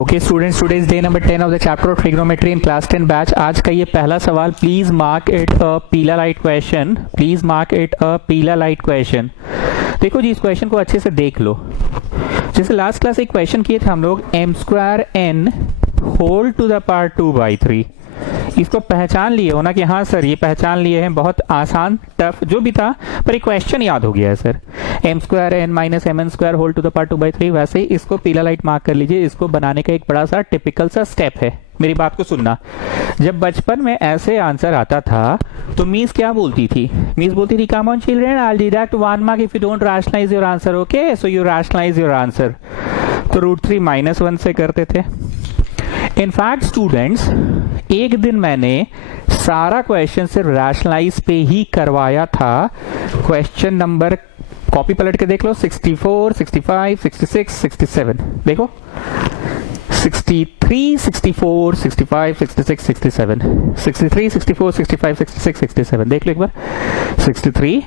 Okay students, today is day number 10 of the chapter of trigonometry in class 10 batch. आज का ये पहला सवाल, प्लीज मार्क इट अ पीला light question. Please mark it a पीला light question. देखो जी, इस क्वेश्चन को अच्छे से देख लो। जैसे लास्ट क्लास एक क्वेश्चन किए थे हम लोग, m square n whole to the power 2/3। इसको पहचान लिए हो ना कि हाँ सर ये पहचान लिए हैं, बहुत आसान टफ जो भी था, पर एक क्वेश्चन याद हो गया है sir. M square n minus m n square whole to the power 2/3। वैसे ही इसको पीला लाइट मार्क कर लीजिए। इसको बनाने का एक बड़ा सा टिपिकल सा स्टेप है। मेरी बात को सुनना, जब बचपन में ऐसे आंसर आता था तो मीस क्या बोलती थी? मीस बोलती थी, come on children, I will deduct 1 mark if you don't rationalise your answer. Okay, so you rationalise your answer. तो √3 -1 से करते थे। इनफैक्ट स्टूडेंट्स, एक दिन मैंने सारा क्वेश्चन सिर्फ रैशनलाइज पे ही करवाया था। क्वेश्चन नंबर कॉपी पलट के देख लो, 64, 65, 66, 67। देखो 63, 64, 65, 66, 67, 63, 64, 65, 66, 67। देख लो एक बार, 63,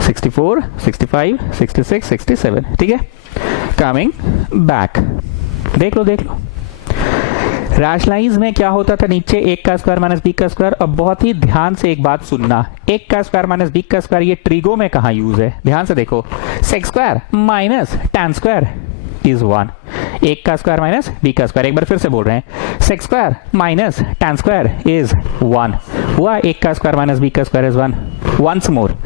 64, 65, 66, 67। ठीक है, कमिंग बैक, देख लो देख लो। रैशनलाइज में क्या होता था? नीचे 1 का स्क्वायर माइनस b का स्क्वायर। अब बहुत ही ध्यान से एक बात सुनना, 1 का स्क्वायर माइनस b का स्क्वायर ये ट्रिगो में कहा यूज है? ध्यान से देखो, sec square minus tan square is 1। 1 का स्क्वायर माइनस b का स्क्वायर, एक बार फिर से बोल रहे हैं, sec square minus tan square is 1 हुआ। 1 का स्क्वायर माइनस b का square is 1। Once more,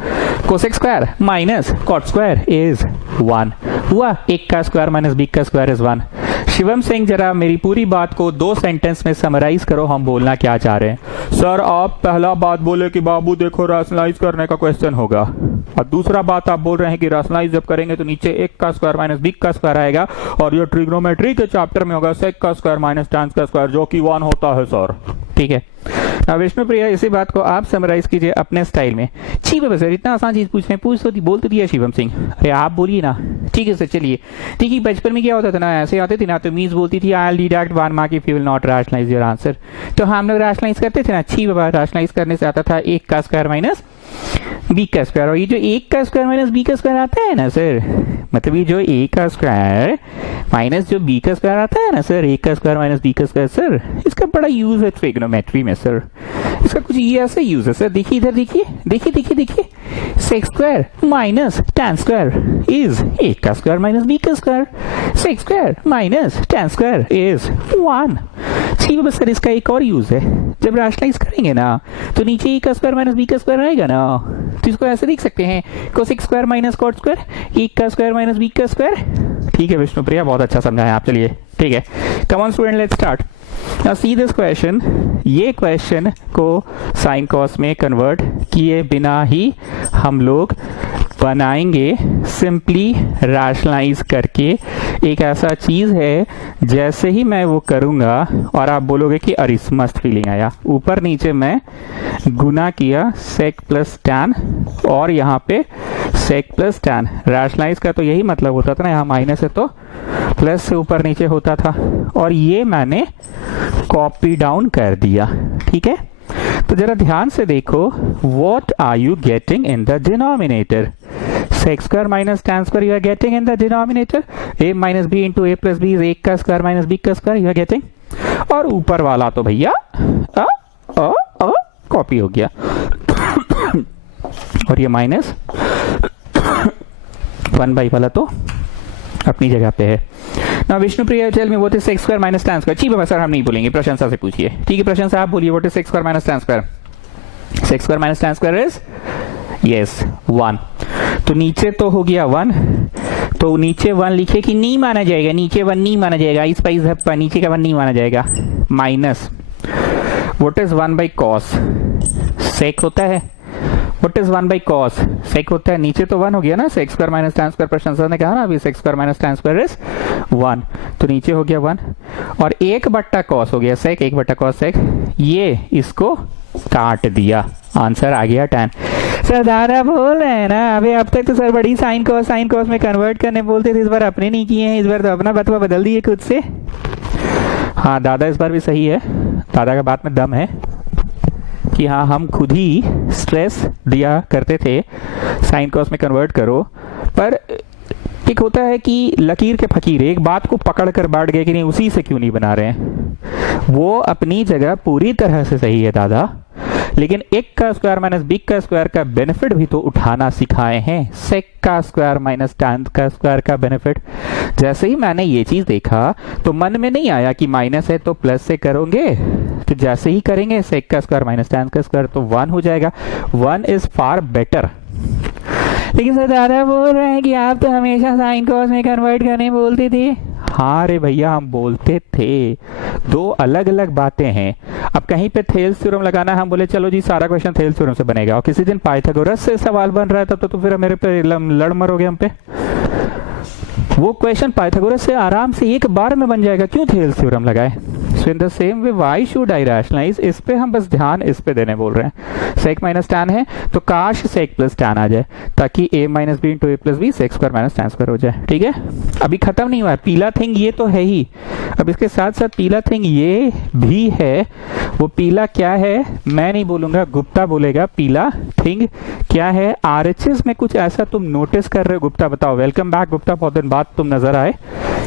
cosec square minus cot square is 1 हुआ। 1 का स्क्वायर माइनस b का स्क्वायर इज 1। शिवम सिंह, जरा मेरी पूरी बात को 2 सेंटेंस में समराइज करो, हम बोलना क्या चाह रहे हैं। सर आप पहला बात बोले कि बाबू देखो रैशनलाइज करने का क्वेश्चन होगा, और दूसरा बात आप बोल रहे हैं कि रैशनलाइज जब करेंगे तो नीचे 1 का स्क्वायर माइनस b का स्क्वायर आएगा, और ये ट्रिग्नोमेट्री के चैप्टर में होगा सेक का स्क्वायर माइनस टैन का स्क्वायर, जो कि 1 होता है सर। ठीक है, विष्णु प्रिया, इसी बात को आप समराइज कीजिए अपने स्टाइल में। ठीक है सर, इतना आसान चीज पूछ रहे हैं, पूछ तो बोल तो दिया शिवम सिंह। अरे आप बोलिए ना। ठीक है सर, चलिए। देखिए बचपन में क्या होता था ना, ऐसे आते थे ना, तो मीस बोलती थी I will deduct 1 mark if you will not rationalise your answer. तो हम लोग रैशनलाइज करते थे ना। अच्छी बात, रैशनलाइज करने से आता था 1 का स्क्वायर माइनस b का स्क्वायर। और ये जो 1 का स्क्वायर माइनस b का स्क्वायर आता है ना सर, मतलब ये जो a का स्क्वायर माइनस जो b का स्क्वायर आता है ना सर, 1 का स्क्वायर माइनस b का स्क्वायर, सर इसका बड़ा यूज है ट्रिग्नोमेट्री में सर। इसका कुछ ये ऐसा यूज है सर। देखिए इधर, देखिए देखिए देखिए देखिए, sec square minus tan square is 1 का स्क्वायर माइनस b का square. Sec square minus tan square is 1। ठीक है सर, इसका एक और यूज है, जब रैशनलाइज करेंगे ना तो नीचे 1 का स्क्वायर माइनस b का स्क्वायर आएगा ना, तो इसको ऐसे देख सकते हैं, cosec square minus cot square, 1 का स्क्वायर माइनस b का स्क्वायर। ठीक है विष्णु प्रिया, बहुत अच्छा समझाया आप। चलिए ठीक है, come on student, let's start. Now see this question. ये क्वेश्चन को साइन कॉस में कन्वर्ट किए बिना ही हम लोग बनाएंगे, सिंपली रैशनलाइज करके। एक ऐसा चीज है, जैसे ही मैं वो करूंगा और आप बोलोगे कि अरे मस्त फीलिंग आया, ऊपर नीचे मैं गुना किया सेक प्लस टैन, और यहाँ पे सेक प्लस टैन। रैशनलाइज का तो यही मतलब होता था ना, यहाँ माइनस है तो प्लस से ऊपर नीचे होता था, और ये मैंने कॉपी डाउन कर दिया। ठीक है, तो जरा ध्यान से देखो, what are you getting in the denominator? Sec square minus tan square you are getting in the denominator. a minus b into a plus b is 1 का स्क्वायर माइनस b का स्क्वायर यू आर गेटिंग। और ऊपर वाला तो भैया copy हो गया, और ये माइनस 1 वाला तो अपनी जगह पे है ना। Vishnu Priya, tell me what is sec square minus tan square. ठीक है सर, हम नहीं बोलेंगे, प्रशंसा से पूछिए। ठीक है प्रशंसा, आप बोलिए, what is sec square minus tan square? Sec square minus tan square is yes 1। तो नीचे तो हो गया 1, तो नीचे 1 लिखे कि नहीं माना जाएगा, नीचे 1 नहीं माना जाएगा, इस पाइस धप्पा नीचे का 1 नहीं माना जाएगा। Minus what is 1 by cos? Sec होता है। What is 1 by cos? Sec होता है। नीचे तो 1 हो गया ना, sec square minus tan square, Prashansa ने कहा ना अभी, sec square minus tan square is 1, तो नीचे हो गया 1, और 1 बट्टा कॉस हो गया सेक, 1 बट्टा कॉस सेक, ये इसको काट दिया, आंसर आ गया टैन। सर दादा बोल रहे हैं ना, अभी अब तक तो सर बड़ी साइन कॉस में कन्वर्ट करने बोलते थे, इस बार अपने नहीं किए हैं, इस बार तो अपना बतवा बदल दिए खुद से। हाँ दादा, इस बार भी सही है, दादा का बात में दम है कि हाँ हम खुद ही स्ट्रेस दिया करते थे साइन कॉस में कन्वर्ट करो, पर एक होता है कि लकीर के फकीर एक बात को पकड़ कर बैठ गए कि नहीं उसी से क्यों नहीं बना रहे हैं। वो अपनी जगह पूरी तरह से सही है दादा, लेकिन एक का स्क्वायर माइनस बी का स्क्वायर का बेनिफिट भी तो उठाना सिखाए हैं। सेक का स्क्वायर माइनस टैन का स्क्वायर का बेनिफिट। जैसे ही मैंने ये चीज देखा तो मन में नहीं आया कि माइनस है तो प्लस से करोगे, तो जैसे ही करेंगे सेक का स्क्वायर माइनस टैन का स्क्वायर तो 1 हो जाएगा। 1 इज फार बेटर। लेकिन सर दादा बोल रहे हैं कि आप तो हमेशा साइन कॉस में कन्वर्ट करने बोलते थे। हाँ रे भैया हम बोलते थे, दो अलग अलग बातें हैं। अब कहीं पे थेल्स थ्योरम लगाना, हम बोले चलो जी सारा क्वेश्चन थेल्स थ्योरम से बनेगा, और किसी दिन पाइथागोरस से सवाल बन रहा था तो फिर मेरे पे लड़ मरोगे हम पे। वो क्वेश्चन पाइथागोरस से आराम से एक बार में बन जाएगा, क्यों थेल्स थ्योरम लगाए। So in the same way why should I rationalise, इस पे हम बस ध्यान इस पे देने बोल रहे हैं। सेक माइनस टैन है तो काश सेक प्लस टैन आ जाए, ताकि a minus b into a plus b sec square minus tan square हो जाए। ठीक है, अभी खत्म नहीं हुआ है। पीला थिंग ये तो है ही, अब इसके साथ साथ पीला थिंग ये भी है। वो पीला क्या है मैं नहीं बोलूंगा, गुप्ता बोलेगा। पीला थिंग क्या है, RHS में कुछ ऐसा तुम नोटिस कर रहे हो? गुप्ता बताओ। वेलकम बैक गुप्ता, बहुत दिन बाद तुम नजर आए।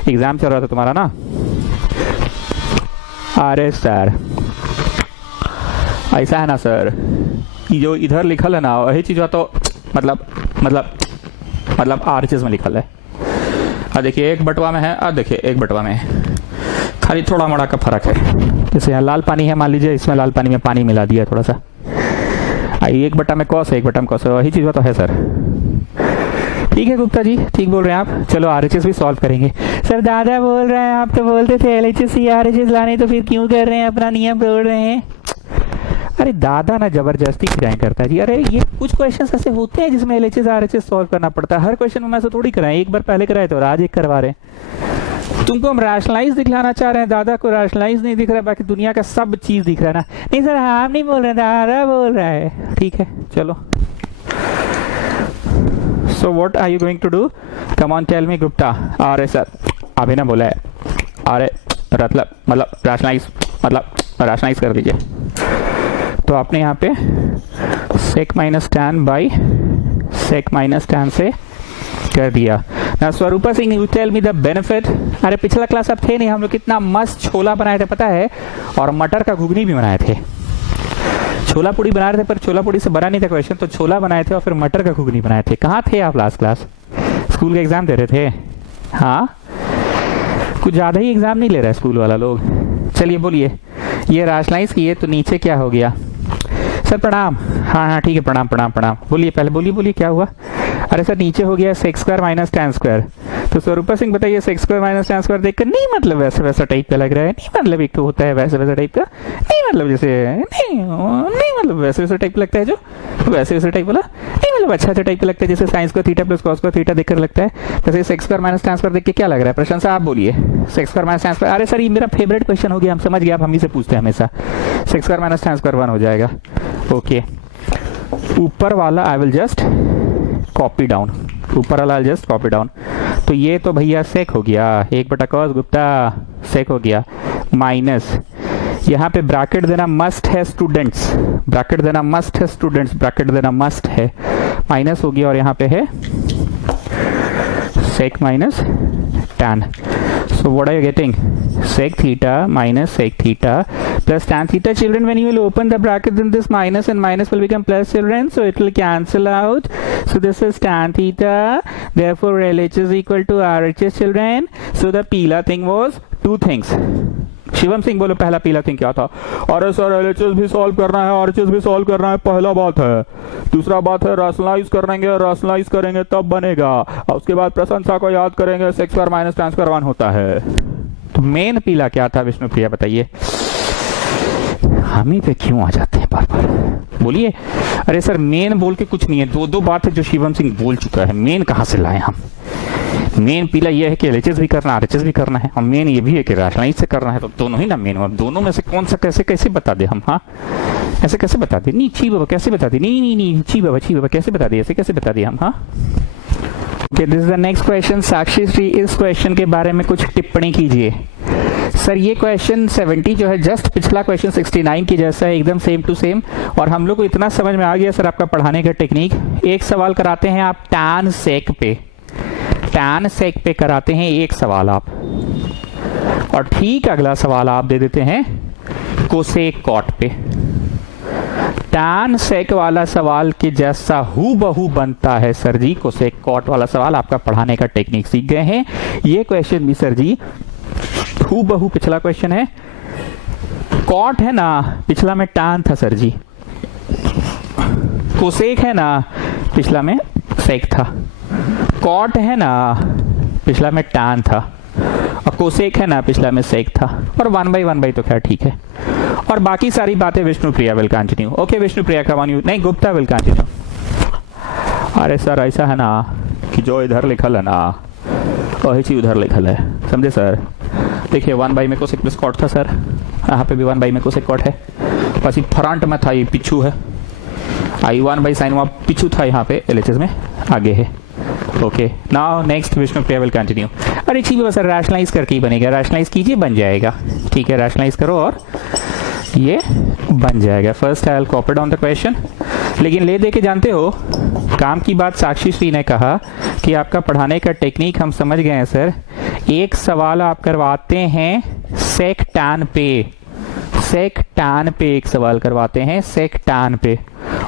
एग्जाम चल रहा था तुम्हारा ना। अरे सर ऐसा है ना सर, जो इधर लिखल है ना वही चीज तो मतलब RHS में लिखल है। अब देखिए एक बटवा में है, अब देखिए एक बटवा में है, खाली थोड़ा मोड़ा का फर्क है। जैसे यहाँ लाल पानी है मान लीजिए, इसमें लाल पानी में पानी मिला दिया थोड़ा सा। एक बटा में कॉस है, एक बटा में कॉस है, वही चीज तो है सर। ठीक है गुप्ता जी, ठीक बोल रहे हैं आप। चलो RHS भी सॉल्व करेंगे। सर दादा बोल रहे हैं आप तो बोलते थे LHS ही RHS लाने, तो फिर क्यों कर रहे हैं, अपना नियम तोड़ रहे हैं। अरे दादा ना जबरदस्ती खिलाएं करता है जी। अरे ये कुछ क्वेश्चंस ऐसे होते हैं जिसमें LHS RHS सॉल्व करना पड़ता है। हर क्वेश्चन में मैं से थोड़ी कराएं, एक बार पहले कराए तो आज एक करवा रहे हैं। तुमको हम रैशनलाइज दिखलाना चाह रहे हैं, दादा को रैशनलाइज नहीं दिख रहा है, बाकी दुनिया का सब चीज दिख रहा है ना। नहीं सर हम नहीं बोल रहे, दादा बोल रहा है। ठीक है चलो। So what are you going to do? Come on, tell me, Gupta. अरे सर अभी ना बोला है, अरे मतलब रैशनलाइज कर दीजिए। तो आपने यहाँ पे sec minus tan by sec minus tan से कर दिया ना। Swarupa Singh, you tell me the benefit. अरे पिछला क्लास आप थे नहीं, हम लोग कितना मस्त छोला बनाए थे पता है, और मटर का घुगनी भी बनाए थे। छोला पूड़ी बना रहे थे पर छोला पूड़ी से बना नहीं था क्वेश्चन, तो छोला बनाए थे और फिर मटर का घुगनी बनाए थे। कहाँ थे आप लास्ट क्लास? स्कूल का एग्जाम दे रहे थे? हाँ कुछ ज्यादा ही एग्जाम नहीं ले रहा है स्कूल वाला लोग। चलिए बोलिए, ये रैशनलाइज किए तो नीचे क्या हो गया? सर प्रणाम। हाँ ठीक है प्रणाम प्रणाम प्रणाम। बोलिए पहले बोलिए क्या हुआ? अरे सर नीचे हो गया sec square minus tan square. तो स्वरूपा सिंह बताइए, sec square minus tan square देखकर नहीं मतलब वैसे वैसा टाइप का लग रहा है? नहीं मतलब एक तो होता है वैसे वैसा टाइप का, नहीं मतलब जैसे नहीं मतलब वैसे वैसा टाइप लगता है, जो वैसे वैसे टाइप वाला नहीं मतलब अच्छा टाइप का लगता है, जैसे साइंस को थीटा प्लस कॉस को थीटा देखकर लगता है। जैसे sec square minus tan square देख के क्या लग रहा है? प्रशंसा आप बोलिए। Sec square minus tan square, अरे सर ये मेरा फेवरेट क्वेश्चन हो गया, हम समझ गए, आप हम ही से पूछते हैं हमेशा। Sec square minus tan square 1 हो जाएगा। ओके ऊपर वाला I will just copy down, ऊपर वाला आई जस्ट कॉपी डाउन। तो ये तो भैया सेक हो गया, 1/cos गुप्ता सेक हो गया, माइनस यहाँ पे ब्रैकेट देना मस्ट है स्टूडेंट्स, ब्रैकेट देना मस्ट है स्टूडेंट्स, ब्रैकेट देना मस्ट है। माइनस हो गया और यहाँ पे है sec minus tan. So what are you getting? Sec theta minus sec theta plus tan theta. Children, when you will open the bracket, then this minus and minus will become plus, children. So it will cancel out. So this is tan theta. Therefore, LHS is equal to RHS, children. So the पीला thing was two things. Shivam Singh बोलो पहला पीला thing क्या था? अरे sir LHS भी solve करना है, RHS भी सॉल्व करना है, पहला बात है। दूसरा बात है रैशनलाइज करेंगे तब बनेगा, और उसके बाद प्रशंसा को याद करेंगे, sec square minus tan square 1 होता है। तो मेन पीला क्या था विष्णु प्रिया बताइए? हम ही पे क्यों आ जाते हैं बार बार? बोलिए। अरे सर मेन बोल के कुछ नहीं है, दो बात है जो शिवम सिंह बोल चुका है, मेन कहाँ से लाए हम? मेन पीला ये है कि LHS भी करना RHS भी करना है, और मेन ये भी है कि रैशनलाइज से करना है, तो दोनों ही ना मेन। अब दोनों में से कौन सा कैसे बता दे हम? हाँ ऐसे कैसे बता दे? नहीं ची बाबा कैसे बता दे? नहीं ची बाबा कैसे बता दे? ऐसे कैसे बता दिए हम? हाँ okay this is the next question. Sakshi Shri इस क्वेश्चन के बारे में कुछ टिप्पणी कीजिए। सर ये क्वेश्चन 70 जो है जस्ट पिछला क्वेश्चन 69 की जैसा है, एकदम सेम टू सेम, और हम लोग को इतना समझ में आ गया सर आपका पढ़ाने का टेक्निक। एक सवाल कराते हैं आप टैन सेक पे, टैन सेक पे कराते हैं एक सवाल आप, और ठीक अगला सवाल आप दे देते हैं कोसेक कॉट पे। टैन सेक वाला सवाल के जैसा हूबहू बनता है सर जी कोसेक कॉट वाला सवाल। आपका पढ़ाने का टेक्निक सीख गए हैं। ये क्वेश्चन भी सर जी हूबहू पिछला क्वेश्चन है। कॉट है ना, पिछला में टैन था सर जी। कोसेक है ना, पिछला में सेक था। कॉट है ना, पिछला में टैन था। और कोसेक है ना, पिछला में सेक था। और 1/1 तो खैर ठीक है। और बाकी सारी बातें Vishnupriya will continue. Okay Vishnupriya come on you, नहीं गुप्ता विल कंटिन्यू। अरे सर ऐसा है ना कि जो इधर लिखल है ना वही चीज उधर लिखल है, समझे सर। देखिए 1 में कोसेक प्लस कॉट था सर, यहाँ पे भी 1 में कोसेक कॉट है। बस ये फ्रंट में था, ये पीछू है। आई 1/sin वहाँ पीछू था, यहाँ पे LHS में आगे है। Okay now next Vishnupriya will continue. और एक चीज बस रैशनलाइज करके ही बनेगा, रैशनलाइज कीजिए बन जाएगा। ठीक है रैशनलाइज करो और ये बन जाएगा। First I will copy down the question. लेकिन ले दे के जानते हो काम की बात साक्षी श्री ने कहा कि आपका पढ़ाने का टेक्निक हम समझ गए हैं सर। एक सवाल आप करवाते हैं सेक टैन पे, सेक टैन पे एक सवाल करवाते हैं सेक टैन पे,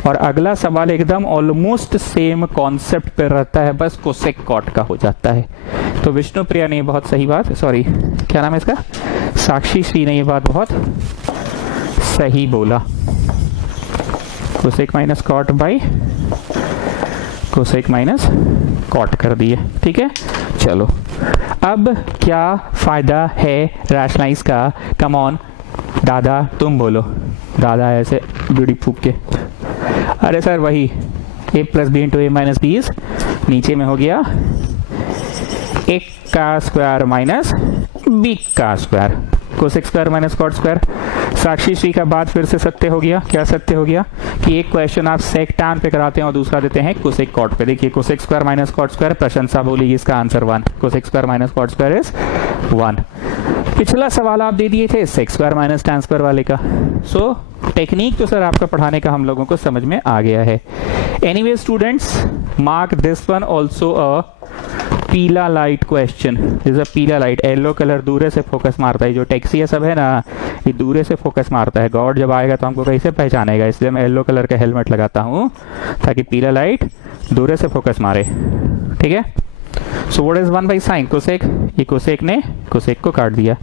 और अगला सवाल एकदम ऑलमोस्ट सेम कॉन्सेप्ट पे रहता है, बस कोसेक कॉट का हो जाता है। तो विष्णुप्रिया ने बहुत सही बात, सॉरी क्या नाम है इसका, साक्षी श्री ने ये बात बहुत सही बोला। Cosec minus cot by cosec minus cot कर दिए। ठीक है चलो, अब क्या फायदा है रैशनलाइज का? कम ऑन दादा तुम बोलो। दादा ऐसे बीड़ी फूक के, अरे सर वही a plus B into A minus B, नीचे में हो गया a का स्क्वायर माइनस b का square, cosec square minus cot square. Sakshi Shri का बात फिर से सत्य हो गया। क्या सत्य हो गया कि एक क्वेश्चन आप सेक टैन पे कराते हैं और दूसरा देते हैं कोसेक कॉट पे। देखिए cosec square minus cot square, Prashansa बोली इसका answer 1, cosec square minus cot square is 1। पिछला सवाल आप दे दिए थे sec square minus tan square वाले का। सो टेक्निक तो सर आपका पढ़ाने का हम लोगों को समझ में आ गया है। Anyway students mark this one also a पीला लाइट क्वेश्चन। इज अ पीला लाइट, येलो कलर दूर से फोकस मारता है। जो टैक्सी है सब है ना, ये दूर से फोकस मारता है। गॉड जब आएगा तो हमको कैसे पहचानेगा, इसलिए मैं येलो कलर का हेलमेट लगाता हूँ ताकि पीला लाइट दूर से फोकस मारे। ठीक है so what is 1/sin cosec, ये कोसेक ने कोसेक को काट दिया।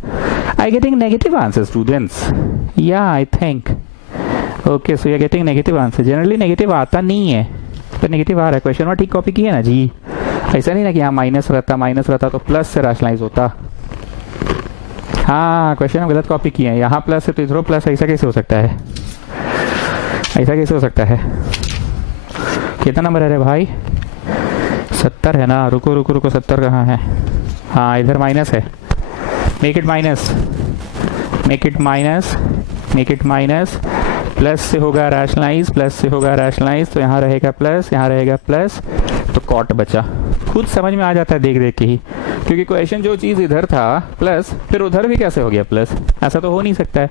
I getting negative answer students, या I think okay so you are getting negative answer. Generally negative आता नहीं है, तो नेगेटिव आ रहा है। क्वेश्चन में ठीक कॉपी किया ना जी, ऐसा नहीं ना कि यहाँ माइनस रहता तो प्लस से रैशनलाइज होता। हाँ क्वेश्चन में गलत कॉपी किए हैं, यहाँ प्लस है तो इधर प्लस, ऐसा कैसे हो सकता है, ऐसा कैसे हो सकता है। कितना नंबर है रे भाई, 70 है ना। रुको रुको रुको 70 कहाँ है, हाँ इधर माइनस है। Make it minus, make it minus, make it minus. Plus से होगा रैशनलाइज, प्लस से होगा रैशनलाइज, तो यहाँ रहेगा प्लस, यहाँ रहेगा प्लस, तो कॉट बचा। खुद समझ में आ जाता है देख देख के ही, क्योंकि क्वेश्चन जो चीज़ इधर था प्लस, फिर उधर भी कैसे हो गया प्लस, ऐसा तो हो नहीं सकता है।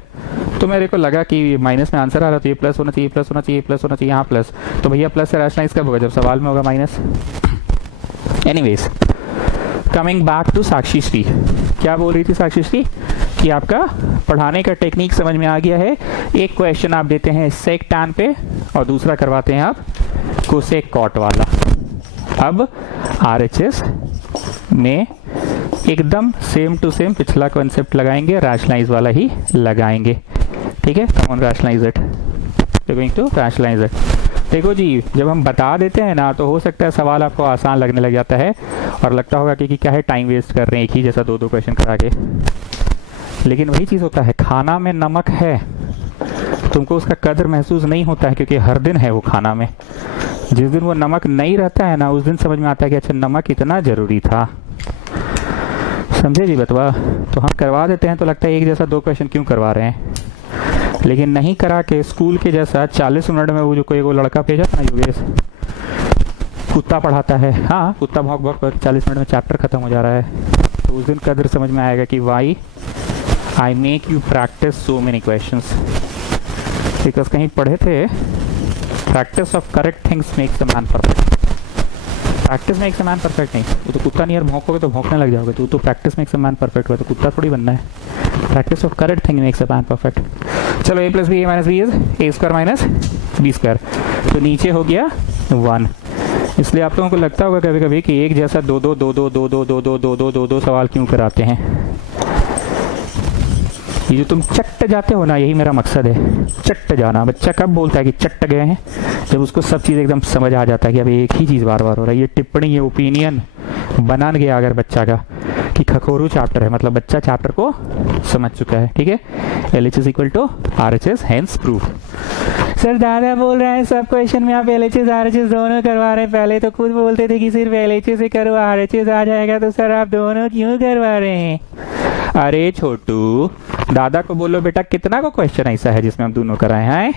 तो मेरे को लगा कि माइनस में आंसर आ रहा, तो ये प्लस होना चाहिए, प्लस होना चाहिए, प्लस होना चाहिए, यहाँ प्लस। तो भैया प्लस से रैशनलाइज कब होगा, जब सवाल में होगा minus. Anyways coming back to Sakshi Shri, क्या बोल रही थी साक्षी श्री कि आपका पढ़ाने का टेक्निक समझ में आ गया है। एक क्वेश्चन आप देते हैं सेक टैन पे और दूसरा करवाते हैं आप कोसेक कॉट वाला। अब RHS में एकदम सेम टू सेम पिछला कॉन्सेप्ट लगाएंगे, रैशनलाइज वाला ही लगाएंगे। ठीक है come on rationalise it, we are going to rationalise it. देखो जी जब हम बता देते हैं ना तो हो सकता है सवाल आपको आसान लगने लग जाता है और लगता होगा कि क्या है टाइम वेस्ट कर रहे हैं एक ही जैसा 2-2 क्वेश्चन करा के। लेकिन वही चीज़ होता है, खाना में नमक है, तुमको उसका कदर महसूस नहीं होता है क्योंकि हर दिन है वो खाना में। जिस दिन वो नमक नहीं रहता है ना, उस दिन समझ में आता है कि अच्छा नमक इतना जरूरी था। समझे जी बतवा। तो हम करवा देते हैं तो लगता है एक जैसा 2 क्वेश्चन क्यों करवा रहे हैं, लेकिन नहीं करा के स्कूल के जैसा 40 मिनट में वो जो कोई वो लड़का भेजा था ना योगेश, कुत्ता पढ़ाता है, हाँ कुत्ता भौंक भौंक 40 मिनट में चैप्टर खत्म हो जा रहा है, तो उस दिन कदर समझ में आएगा कि why I make you practise so many questions. Because कहीं पढ़े थे practice of correct things makes the man perfect. Practice makes a man perfect नहीं, वो तो कुत्ता नियर भौंकोगे तो भौंकने लग जाओगे, तो practice makes a man perfect हुआ, तो कुत्ता थोड़ी बनना है। Practice of correct thing makes a man perfect. चलो a plus b a minus b is a square minus B square, तो नीचे हो गया 1। इसलिए आप लोगों को लगता होगा कभी कभी कि एक जैसा दो दो दो दो दो दो दो दो दो दो दो दो सवाल क्यों कराते हैं। ये जो तुम चट्ट जाते हो ना, यही मेरा मकसद है, चट्ट जाना। बच्चा कब बोलता है कि चट्ट गए हैं? जब उसको सब चीज़ एकदम समझ आ जाता है कि अभी एक ही चीज़ बार बार हो रहा है। ये टिप्पणी, ये ओपिनियन बना गया अगर बच्चा का कि खखोरू चैप्टर है, मतलब बच्चा चैप्टर को समझ चुका है। ठीक है, LHS equal to RHS, hence proof. Sir दादा बोल रहे हैं सब क्वेश्चन में आप LHS RHS दोनों करवा रहे हैं, पहले तो खुद बोलते थे कि सिर्फ LHS से करो RHS आ जाएगा, तो सर आप दोनों क्यों करवा रहे हैं? अरे छोटू, दादा को बोलो बेटा कितना को क्वेश्चन ऐसा है जिसमें हम दोनों कराए हैं?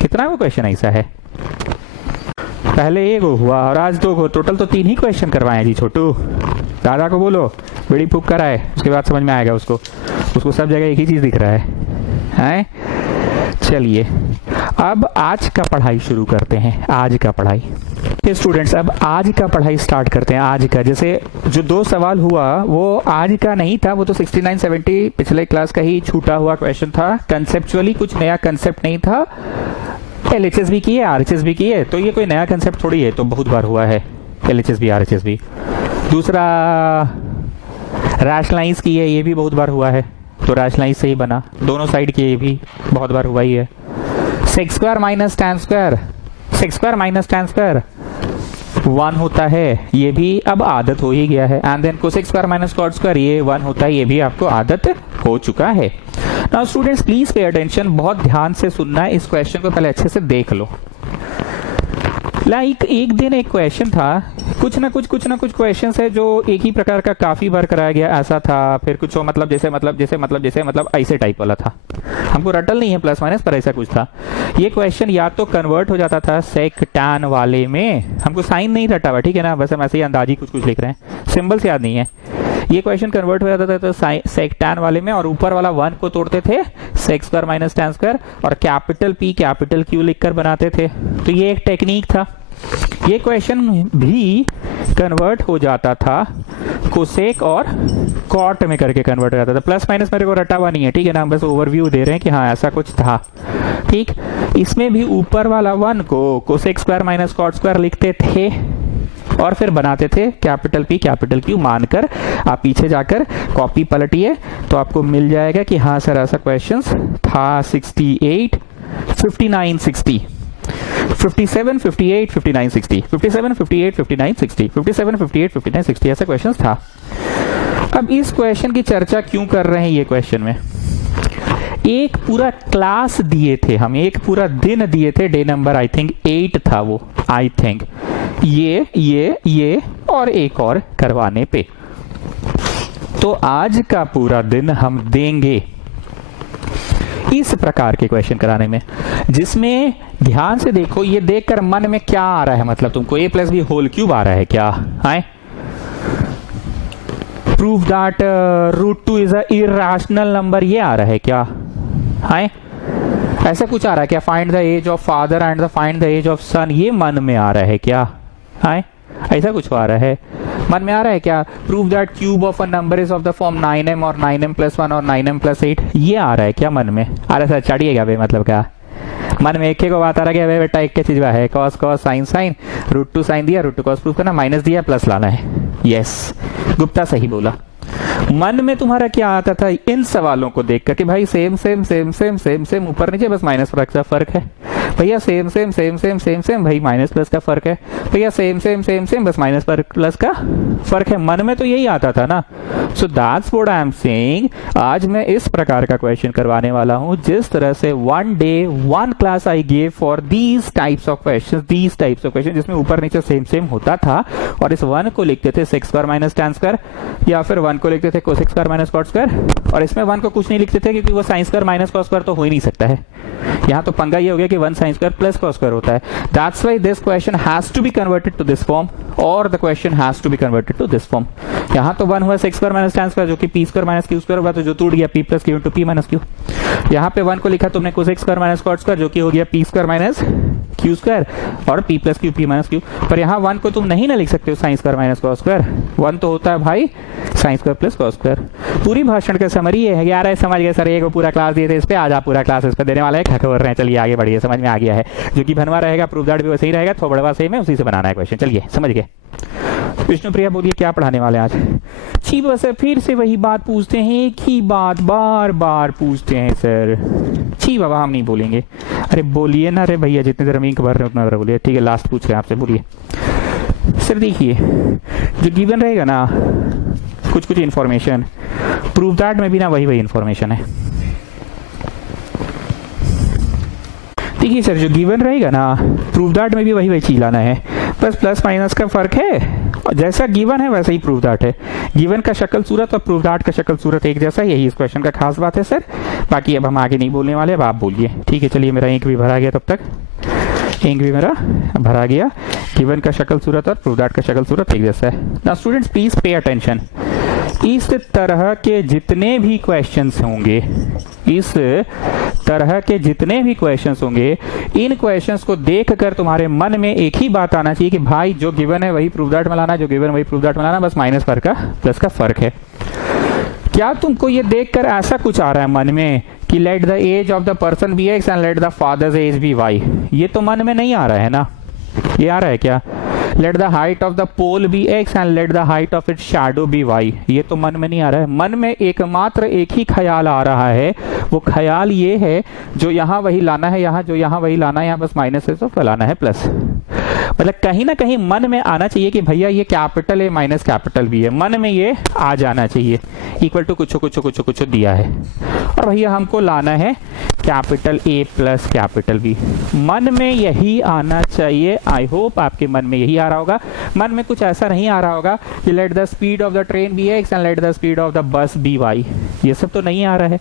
कितना को क्वेश्चन ऐसा है? पहले एक हुआ और आज 2 को, टोटल तो 3 ही क्वेश्चन करवाए जी छोटू। दादा को बोलो बड़ी फूक कराए, उसके बाद समझ में आएगा उसको सब जगह एक ही चीज दिख रहा है। चलिए अब आज का पढ़ाई शुरू करते हैं। आज का पढ़ाई स्टूडेंट्स, अब आज का पढ़ाई स्टार्ट करते हैं। आज का जैसे जो 2 सवाल हुआ वो आज का नहीं था, वो तो 69-70 पिछले क्लास का ही छूटा हुआ क्वेश्चन था। कंसेप्चुअली कुछ नया कंसेप्ट नहीं था। LHS भी की है, RHS भी की है, तो ये कोई नया कंसेप्ट थोड़ी है, तो बहुत बार हुआ है LHS भी RHS भी। दूसरा रैशनलाइज की है, ये भी बहुत बार हुआ है, तो रैशनलाइज से ही बना। दोनों साइड की ये भी बहुत बार हुआ ही है। Sec square minus tan square, sec square minus tan square 1 होता है, ये भी अब आदत हो ही गया है। And then cosec square minus cot square, ये 1 होता है, ये भी आपको आदत हो चुका है। Now students please pay attention, बहुत ध्यान से सुनना है। इस क्वेश्चन को पहले अच्छे से देख लो। एक दिन एक क्वेश्चन था, कुछ ना कुछ क्वेश्चन है जो एक ही प्रकार का काफी बार कराया गया, ऐसा था। फिर कुछ मतलब ऐसे टाइप वाला था। हमको रटल नहीं है प्लस माइनस, पर ऐसा कुछ था। ये क्वेश्चन या तो कन्वर्ट हो जाता था सेक टैन वाले में, हमको साइन नहीं रटा हुआ, ठीक है ना, बस हम ऐसे ही अंदाजी कुछ लिख रहे हैं, सिंबल्स याद नहीं है। ये क्वेश्चन कन्वर्ट हो जाता था तो सेक टैन वाले में, और ऊपर वाला 1 को तोड़ते थे sec square minus tan square, और कैपिटल P कैपिटल Q लिखकर बनाते थे। तो ये एक टेक्निक था। ये क्वेश्चन भी कन्वर्ट हो जाता था कोसेक और कॉट में करके कन्वर्ट हो जाता था। प्लस माइनस मेरे को रटा हुआ नहीं है, ठीक है ना, हम बस ओवरव्यू दे रहे हैं कि हाँ ऐसा कुछ था। ठीक, इसमें भी ऊपर वाला 1 को cosec square minus cot square लिखते थे और फिर बनाते थे कैपिटल P कैपिटल Q मानकर। आप पीछे जाकर कॉपी पलटिए तो आपको मिल जाएगा कि हाँ सर ऐसा क्वेश्चन था। 68, 59, 60, 57, 58, 59, 60, 57, 58, 59, 60, 57, 58, 59, 60 ऐसा क्वेश्चन था। अब इस क्वेश्चन की चर्चा क्यों कर रहे हैं? ये क्वेश्चन में एक पूरा क्लास दिए थे हम, एक पूरा दिन दिए थे, डे नंबर आई थिंक 8 था वो, आई थिंक ये और एक और करवाने पे। तो आज का पूरा दिन हम देंगे इस प्रकार के क्वेश्चन कराने में, जिसमें ध्यान से देखो, ये देखकर मन में क्या आ रहा है, मतलब तुमको a plus B whole cube आ रहा है क्या? I prove that √2 is a irrational number, ये आ रहा है क्या? आए ऐसा कुछ आ रहा है क्या? Find the age of father and find the age of son, ये मन में आ रहा है क्या? आए ऐसा कुछ आ रहा है, मन में आ रहा है क्या? Prove that cube of a number is of the form 9m और 9m प्लस 1 और 9m प्लस 8, ये आ रहा है क्या मन में? आ रहा है सर, चढ़िएगा भाई, मतलब क्या मन में एक को बात आ रहा है बेटा, एक चीज है cos cos sine sine, √2 sine दिया, √2 कॉस प्रूफ करना, माइनस दिया प्लस लाना है। यस, गुप्ता सही बोला। मन में तुम्हारा क्या आता था इन सवालों को देख कर कि भाई same same same same same same, ऊपर नीचे बस माइनस का फर्क है भैया, same same same same same same भाई माइनस प्लस का फर्क है भैया, सेम सेम सेम सेम बस माइनस प्लस का फर्क है। मन में तो यही आता था ना। So that's what I am saying. आज मैं इस प्रकार का क्वेश्चन करवाने वाला हूं, जिस तरह से 1 day 1 class I gave for these types of question, जिसमें ऊपर नीचे सेम सेम होता था, और इस 1 को लिखते थे sec square minus tan square, या फिर 1 को लिखते थे cosec square minus cot square, और इसमें 1 को कुछ नहीं लिखते थे क्योंकि वो sine square minus cos square तो हो ही नहीं सकता है। यहाँ तो पंगा ये हो गया कि 1 sine square plus cos square होता है। That's why this question has to be converted to this form, और the question has to be converted to this form. यहाँ तो 1 हुआ sec square minus tan square, जो कि p square minus Q square हुआ, तो जो टूट गया p plus Q into p minus Q. यहाँ पे 1 को लिखा तुमने cosec square minus cot square, जो कि हो गया p square minus Q square और P plus Q P minus Q. पर यहाँ 1 को तुम नहीं ना लिख सकते हो sine square minus cos square, 1 तो होता है भाई sign square plus cos square. पूरी भाषण का समरी है यार, है समझ गए सर, एक पूरा क्लास दिए थे इस पे, आज आप पूरा क्लास इस पे देने वाले हैं, खबर रहे हैं। चलिए आगे बढ़िए, समझ में आ गया है। जो कि बनवा रहेगा प्रूफ दैट भी वैसे ही रहेगा, थोड़ा सेम है, उसी से बनाना है क्वेश्चन। चलिए समझ गए। विष्णु प्रिया बोलिए क्या पढ़ाने वाले हैं आज? जी बस फिर से वही बात पूछते हैं, एक ही बात बार बार पूछते हैं सर। जी बाबा हम नहीं बोलेंगे। अरे बोलिए ना रे भैया, जितने देर अमीन भर रहे उतना देर बोलिए। ठीक है लास्ट पूछ रहे हैं आपसे, बोलिए सर। देखिए जो गिवन रहेगा ना कुछ इन्फॉर्मेशन, प्रूफ दैट में भी ना वही इन्फॉर्मेशन है। देखिए सर जो गिवन रहेगा ना प्रूफ दैट में भी वही चीज लाना है, बस प्लस माइनस का फर्क है। और जैसा गिवन है वैसा ही प्रूफ दैट है। गिवन का शक्ल सूरत और प्रूफ दैट का शक्ल सूरत एक जैसा, यही इस क्वेश्चन का खास बात है सर। बाकी अब हम आगे नहीं बोलने वाले, अब आप बोलिए। ठीक है चलिए, मेरा इंक भी भरा गया, तब तक इंक भी मेरा भरा गया। गिवन का शक्ल सूरत और प्रूफ दैट का शक्ल सूरत एक जैसा है। Now students please pay attention, इस तरह के जितने भी क्वेश्चंस होंगे, इस तरह के जितने भी क्वेश्चंस होंगे, इन क्वेश्चंस को देखकर तुम्हारे मन में एक ही बात आना चाहिए कि भाई जो गिवन है वही प्रूफ दैट में लाना, जो गिवन वही प्रूफ दैट में लाना, बस माइनस फर्क का प्लस का फर्क है। क्या तुमको ये देखकर ऐसा कुछ आ रहा है मन में कि let the age of the person be x and let the father's age be y? ये तो मन में नहीं आ रहा है ना, ये आ रहा है क्या? Let the height of the pole be x and let the height of it shadow be y, ये तो मन में नहीं आ रहा है। मन में एकमात्र एक ही ख्याल आ रहा है, वो ख्याल ये है जो यहाँ वही लाना है, यहाँ जो यहाँ वही लाना है, यहाँ बस माइनस है तो फैलाना है प्लस। मतलब कहीं ना कहीं मन में आना चाहिए कि भैया ये कैपिटल है माइनस कैपिटल भी है, मन में ये आ जाना चाहिए। इक्वल टू कुछ दिया है और भैया हमको लाना है capital A plus capital B, मन में यही आना चाहिए। आई होप आपके मन में यही आ रहा होगा। मन में कुछ ऐसा नहीं आ रहा होगा कि let the speed of the train be x and let the speed of the bus be y, ये सब तो नहीं आ रहा है।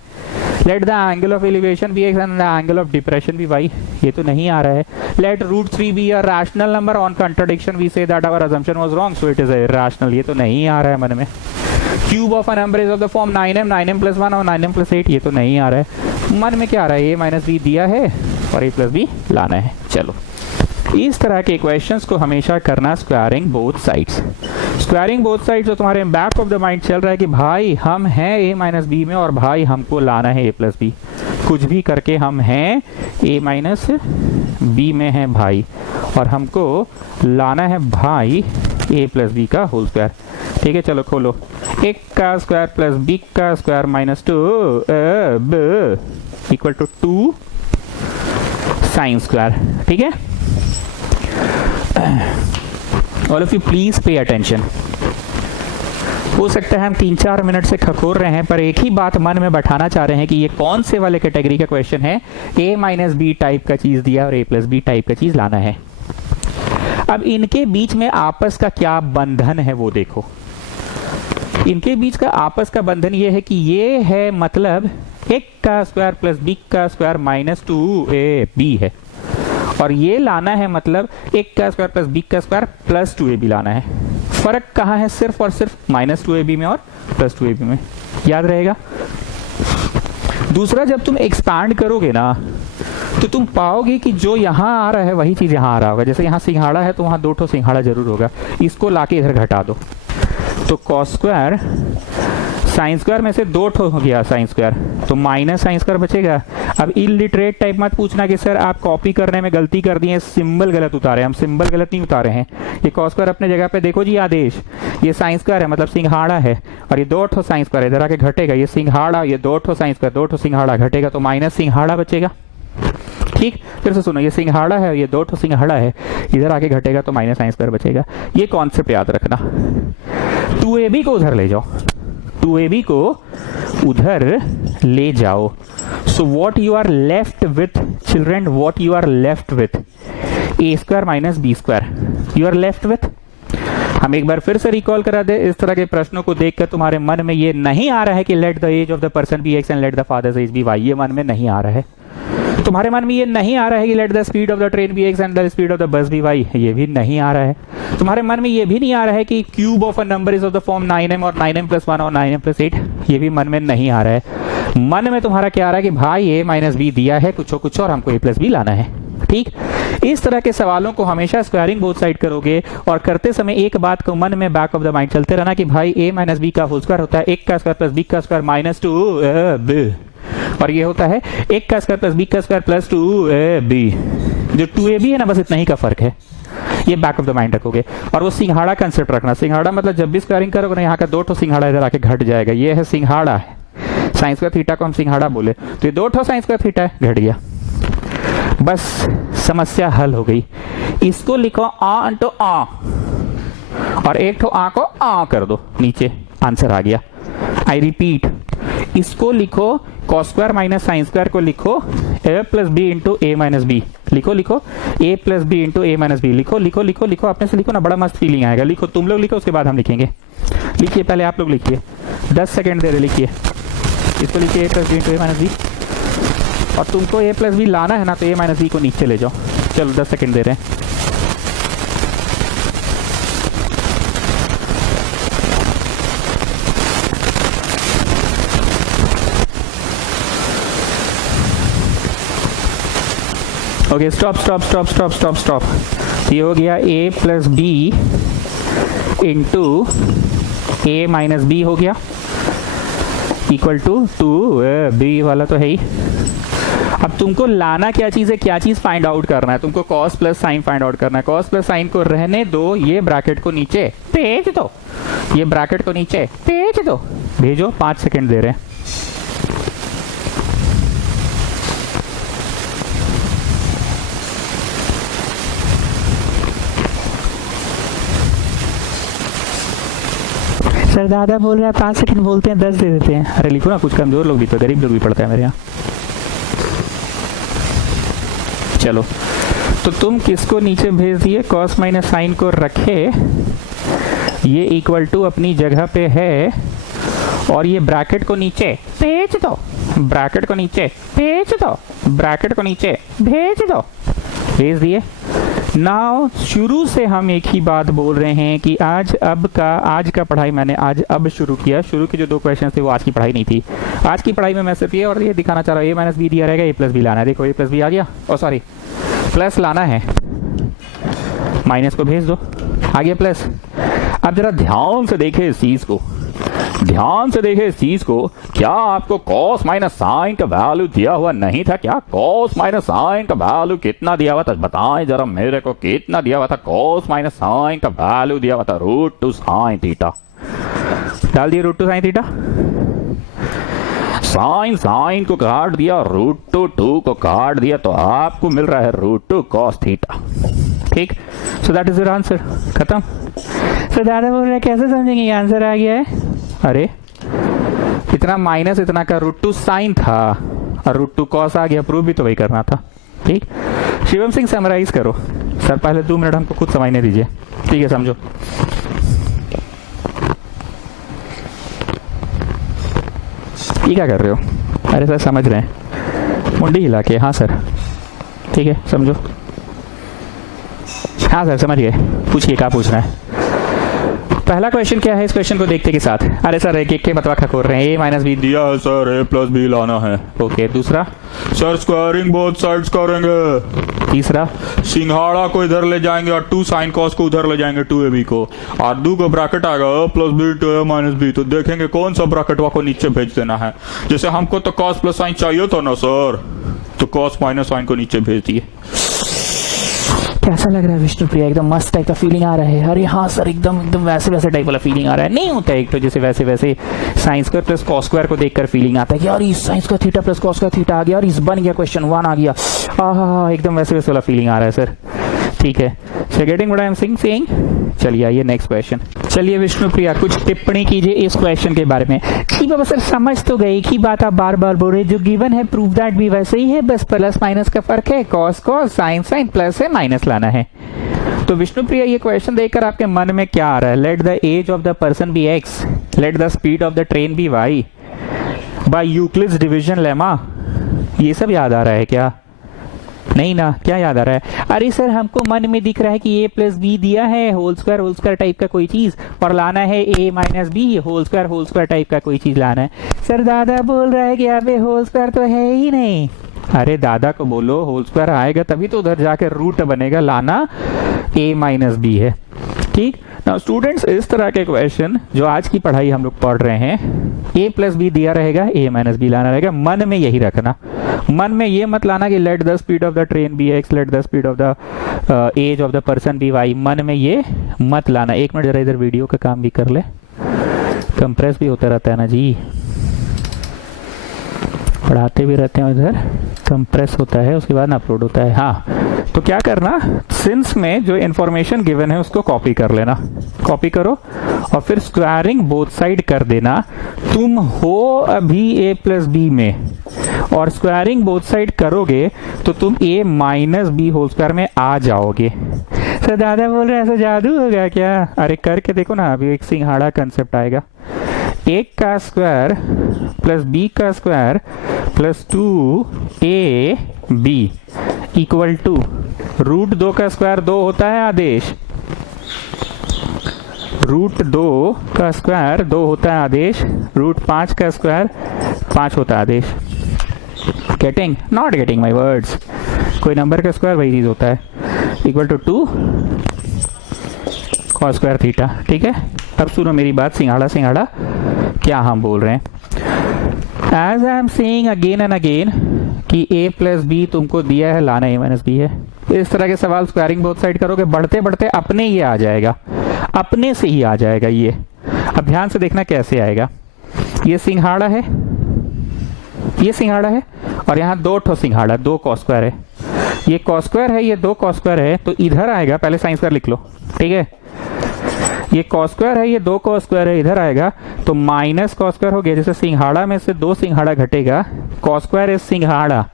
Let the angle of elevation be x and the angle of depression be y, ये तो नहीं आ रहा है। लेट √3 be a rational number, on contradiction we say that our assumption was wrong so it is irrational, ये तो नहीं आ रहा है मन में। Cube of a number is of the form 9m, 9m + 1 और 9m + 8, ये तो नहीं आ रहा है। मन में क्या आ रहा है? a - b दिया है और a + b लाना है। चलो इस तरह के क्वेश्चंस को हमेशा करना squaring both sides. Squaring both sides तो तुम्हारे बैक ऑफ द माइंड चल रहा है कि भाई हम हैं a - b में और भाई हमको लाना है a + b, कुछ भी करके हम हैं a - b में हैं भाई, और हमको लाना है भाई a + b का होल स्क्वायर। ठीक है चलो खोलो, a का स्क्वायर प्लस b का square minus 2ab equal to 2 sine square. ठीक है, all of you please pay attention. हो सकता है हम 3-4 मिनट से खखोर रहे हैं, पर एक ही बात मन में बैठाना चाह रहे हैं कि ये कौन से वाले कैटेगरी का क्वेश्चन है। a - b टाइप का चीज दिया और a + b टाइप का चीज लाना है। अब इनके बीच में आपस का क्या बंधन है वो देखो। इनके बीच का आपस का बंधन ये है कि ये है मतलब a का स्क्वायर प्लस b का स्क्वायर माइनस 2ab है, और ये लाना है मतलब a का स्क्वायर प्लस b का स्क्वायर प्लस 2ab लाना है। फर्क कहाँ है? सिर्फ और सिर्फ माइनस 2ab में और प्लस 2ab में, याद रहेगा। दूसरा, जब तुम एक्सपैंड करोगे ना तो तुम पाओगे कि जो यहाँ आ रहा है वही चीज यहाँ आ रहा होगा। जैसे यहाँ सिंघाड़ा है तो वहां 2 ठो सिंघाड़ा जरूर होगा, इसको लाके इधर घटा दो तो कॉस स्क्वायर साइन स्क्वायर में से 2 ठो हो गया साइन स्क्वायर, तो माइनस साइन स्क्वायर बचेगा। अब इलिटरेट टाइप मत पूछना कि सर आप कॉपी करने में गलती कर दिए, सिंबल गलत उतारे। हम सिंबल गलत नहीं उतारे हैं, ये कॉस स्क्वायर अपने जगह पे देखो जी आदेश, ये साइन स्क्वायर है मतलब सिंघाड़ा है, और ये 2 ठो साइन स्क्वायर इधर आके घटेगा, ये सिंघाड़ा, ये 2 ठो साइन स्क्वायर, 2 ठो सिंघाड़ा घटेगा तो माइनस सिंघाड़ा बचेगा। ठीक, फिर से सुनो, ये सिंघाड़ा है, ये 2 ठो सिंघाड़ा है, इधर आके घटेगा तो माइनस साइन स्क्वायर बचेगा। ये कॉन्सेप्ट याद रखना। 2ab को उधर ले जाओ, 2ab को उधर ले जाओ। So what you are left with children, what you are left with a square minus b square, you are left with. हम एक बार फिर से रिकॉल करा दे, इस तरह के प्रश्नों को देखकर तुम्हारे मन में ये नहीं आ रहा है कि let the age of the person be x and let the father's age be y, ये मन में नहीं आ रहा है। तुम्हारे मन में ये नहीं आ रहा है कि let the speed of the train be x and the speed of the bus be y, ये भी नहीं आ रहा है। तुम्हारे मन में ये भी नहीं आ रहा है कि cube of a number is of the form 9m और 9m + 1 और 9m + 8, ये भी मन में नहीं आ रहा है। मन में तुम्हारा क्या आ रहा है कि भाई a - b दिया है कुछ और हमको a + b लाना है। ठीक, इस तरह के सवालों को हमेशा स्क्वायरिंग बोथ साइड करोगे और करते समय एक बात को मन में बैक ऑफ द माइंड चलते रहना कि भाई a माइनस बी का होल स्क्वायर होता है 1 का स्क्वायर प्लस b का स्क्वायर माइनस 2ab, और ये होता है 1 का स्क्वायर प्लस b का स्क्वायर प्लस 2ab। जो 2ab है ना, बस इतना ही का फर्क है, ये बैक ऑफ द माइंड रखोगे। और वो सिंघाड़ा कंसेप्ट रखना, सिंघाड़ा मतलब जब भी स्क्वायरिंग करोगे ना, यहाँ का 2 ठो सिंघाड़ा इधर आके घट जाएगा, ये है सिंघाड़ा है, साइन स्क्वायर थीटा को हम सिंघाड़ा बोले, तो ये 2 ठो साइन स्क्वायर थीटा है, घट गया, बस समस्या हल हो गई। इसको लिखो आ इंटू आ और एक ठो आ को आ कर दो, नीचे आंसर आ गया। आई रिपीट, इसको लिखो cos square minus sine square को लिखो ए प्लस बी इंटू ए माइनस बी, लिखो लिखो ए प्लस बी इंटू ए माइनस बी, लिखो लिखो लिखो लिखो, अपने से लिखो ना, बड़ा मस्त फीलिंग आएगा। लिखो, तुम लोग लिखो, उसके बाद हम लिखेंगे। लिखिए, पहले आप लोग लिखिए, 10 सेकेंड दे रहे, लिखिए। इसको लिखिए ए प्लस बी इंटू ए माइनस बी, और तुमको ए प्लस बी लाना है ना, तो ए माइनस बी को नीचे ले जाओ। चलो 10 सेकेंड दे रहे हैं। Okay, stop stop stop stop stop stop. ये हो गया a plus B into A minus b हो गया इक्वल टू 2b वाला तो है ही। अब तुमको लाना क्या चीज है, क्या चीज फाइंड आउट करना है, तुमको cos plus sign find out करना है। cos प्लस साइन को रहने दो, ये ब्रैकेट को नीचे भेज दो, ये ब्रैकेट को नीचे भेज दो, भेजो। 5 सेकेंड दे रहे हैं। सर दादा बोल रहे हैं 5 सेकंड बोलते हैं 10 दे देते हैं। अरे लिखो ना, कुछ कमजोर लोग भी तो, गरीब लोग भी पढ़ते हैं मेरे यहाँ। चलो, तो तुम किसको नीचे भेज दिए, कॉस माइनस साइन को रखे, ये इक्वल टू अपनी जगह पे है, और ये ब्रैकेट को नीचे भेज दो, ब्रैकेट को नीचे भेज दो, ब्रैकेट को नीचे भेज दो, भेज दिए। नाउ शुरू से हम एक ही बात बोल रहे हैं कि आज का पढ़ाई मैंने आज अब शुरू किया। शुरू के जो 2 क्वेश्चन थे वो आज की पढ़ाई नहीं थी। आज की पढ़ाई में मैं सिर्फ ये और ये दिखाना चाह रहा हूँ, ए माइनस बी दिया रहेगा, ए प्लस बी लाना है। देखो ए प्लस बी आ गया, और सॉरी प्लस लाना है, माइनस को भेज दो, आ गया प्लस। अब जरा ध्यान से देखे इस चीज को, ध्यान से देखे इस चीज को। क्या आपको cos माइनस साइन का वैल्यू दिया हुआ नहीं था क्या? cos माइनस साइन का वैल्यू कितना दिया हुआ था, बताएं जरा मेरे को, कितना दिया हुआ था? cos माइनस साइन का वैल्यू दिया हुआ था √2 साइन थीटा। डाल दिया √2 साइन थीटा, साइन साइन को काट दिया, √2 को काट दिया, तो आपको मिल रहा है √2 cos थीटा। ठीक, so that is your answer. खत्म। सो दादा बोल रहे कैसे समझेंगे, आंसर आ गया है। अरे इतना माइनस इतना का √2 साइन था और √2 cos आ गया, प्रूव भी तो वही करना था। ठीक, शिवम सिंह समराइज करो। सर पहले 2 मिनट हमको खुद समझने दीजिए, ठीक है, समझो। ये क्या कर रहे हो? अरे सर समझ रहे हैं, मुंडी हिला के। हाँ सर, ठीक है, समझो। हाँ सर समझ गए, पूछिए क्या पूछ रहे हैं। पहला क्वेश्चन क्या है, इस क्वेश्चन को देखते के साथ। अरे सर एक एक के बतवा खकोर रहे हैं, a माइनस बी दिया है सर, a प्लस बी लाना है। ओके, दूसरा सर स्क्वायरिंग बोथ साइड्स करेंगे। तीसरा सिंघाड़ा को इधर ले जाएंगे और 2 साइन कॉस को उधर ले जाएंगे, 2ab को, और 2 का ब्रैकेट आएगा a plus b to a minus b, तो देखेंगे कौन सा ब्रैकेट को नीचे भेज देना है। जैसे हमको तो cos प्लस साइन चाहिए था ना सर, तो cos माइनस साइन को नीचे भेज दिए। कैसा लग रहा है विष्णुप्रिया? एकदम मस्त टाइप का फीलिंग आ रहा है। अरे हाँ सर, एकदम एकदम वैसे टाइप वाला फीलिंग आ रहा है। नहीं होता है एक तो जैसे वैसे sine square plus cos square को देखकर फीलिंग आता है कि यार इस sine square theta plus cos square theta आ गया और इस बन गया, क्वेश्चन 1 आ गया। एकदम वैसे वाला फीलिंग आ रहा है सर। ठीक है, so getting what I am saying. चलिए आइए नेक्स्ट क्वेश्चन। चलिए विष्णुप्रिया कुछ टिप्पणी कीजिए इस क्वेश्चन के बारे में। जी बाबा सर समझ तो गए, एक ही बात आप बार बार बोल रहे, जो गिवन है प्रूव दैट भी वैसे ही है, बस प्लस माइनस का फर्क है, cos cos sine sine, plus है माइनस लाना है। तो विष्णुप्रिया ये क्वेश्चन देखकर आपके मन में क्या आ रहा है? Let the age of the person be x, let the speed of the train be y, by Euclid's division lemma, ये सब याद आ रहा है क्या? नहीं ना, क्या याद आ रहा है? अरे सर हमको मन में दिख रहा है कि a प्लस बी दिया है होल स्क्वायर टाइप का कोई चीज, और लाना है a minus B whole square type का कोई चीज लाना है। सर दादा बोल रहा है कि अबे होल स्क्वायर तो है ही नहीं, अरे दादा को बोलो होल स्क्वायर आएगा तभी तो उधर जाके रूट बनेगा, लाना a माइनस बी है। ठीक ना स्टूडेंट्स, इस तरह के क्वेश्चन जो आज की पढ़ाई हम लोग पढ़ रहे हैं, a प्लस बी दिया रहेगा, a माइनस बी लाना रहेगा। मन में यही रखना, मन में ये मत लाना कि let the speed of the train be x, let the speed of the age of the person be y. मन में ये मत लाना। एक मिनट जरा इधर वीडियो का काम भी कर ले, कंप्रेस भी होता रहता है ना जी, पढ़ाते भी रहते हैं इधर, कंप्रेस होता है उसके बाद अपलोड होता है। हाँ, तो क्या करना, सिंस में जो इन्फॉर्मेशन गिवन है उसको कॉपी कर लेना, कॉपी करो और फिर स्क्वायरिंग बोथ साइड कर देना। तुम हो अभी a प्लस बी में और स्क्वायरिंग बोथ साइड करोगे तो तुम a minus B whole square में आ जाओगे। सर दादा बोल रहे ऐसा जादू हो गया क्या? अरे करके देखो ना, अभी एक सिंघाड़ा कंसेप्ट आएगा। एक का स्क्वायर प्लस बी का square plus 2ab equal to root 2 का स्क्वायर 2 होता है आदेश, रूट 2 का स्क्वायर 2 होता है आदेश, रूट 5 का स्क्वायर 5 होता है Aadesh. Getting not getting my words? कोई नंबर का स्क्वायर वही चीज होता है, equal to 2 cos square theta. ठीक है, अब सुनो मेरी बात, सिंघाड़ा सिंघाड़ा क्या हम बोल रहे हैं। As I am saying again and again कि a प्लस बी तुमको दिया है, लाना a माइनस बी है। इस तरह के सवाल स्क्वायरिंग बोथ साइड करोगे, बढ़ते बढ़ते अपने ये आ जाएगा, अपने से ही आ जाएगा ये। अब ध्यान से देखना कैसे आएगा। ये सिंघाड़ा है, ये सिंघाड़ा है और यहाँ दो ठो सिंघाड़ा, 2 कॉस स्क्वायर है, ये कॉस स्क्वायर है, ये 2 कॉस स्क्वायर है, तो इधर आएगा, पहले साइन स्क्वायर लिख लो। ठीक है, ये कॉस स्क्वायर है, ये 2 कॉस स्क्वायर है, इधर आएगा तो माइनस कॉस स्क्वायर हो गया। जैसे सिंघाड़ा में से 2 सिंघाड़ा घटेगा, कॉस स्क्वायर इज सिंघाड़ा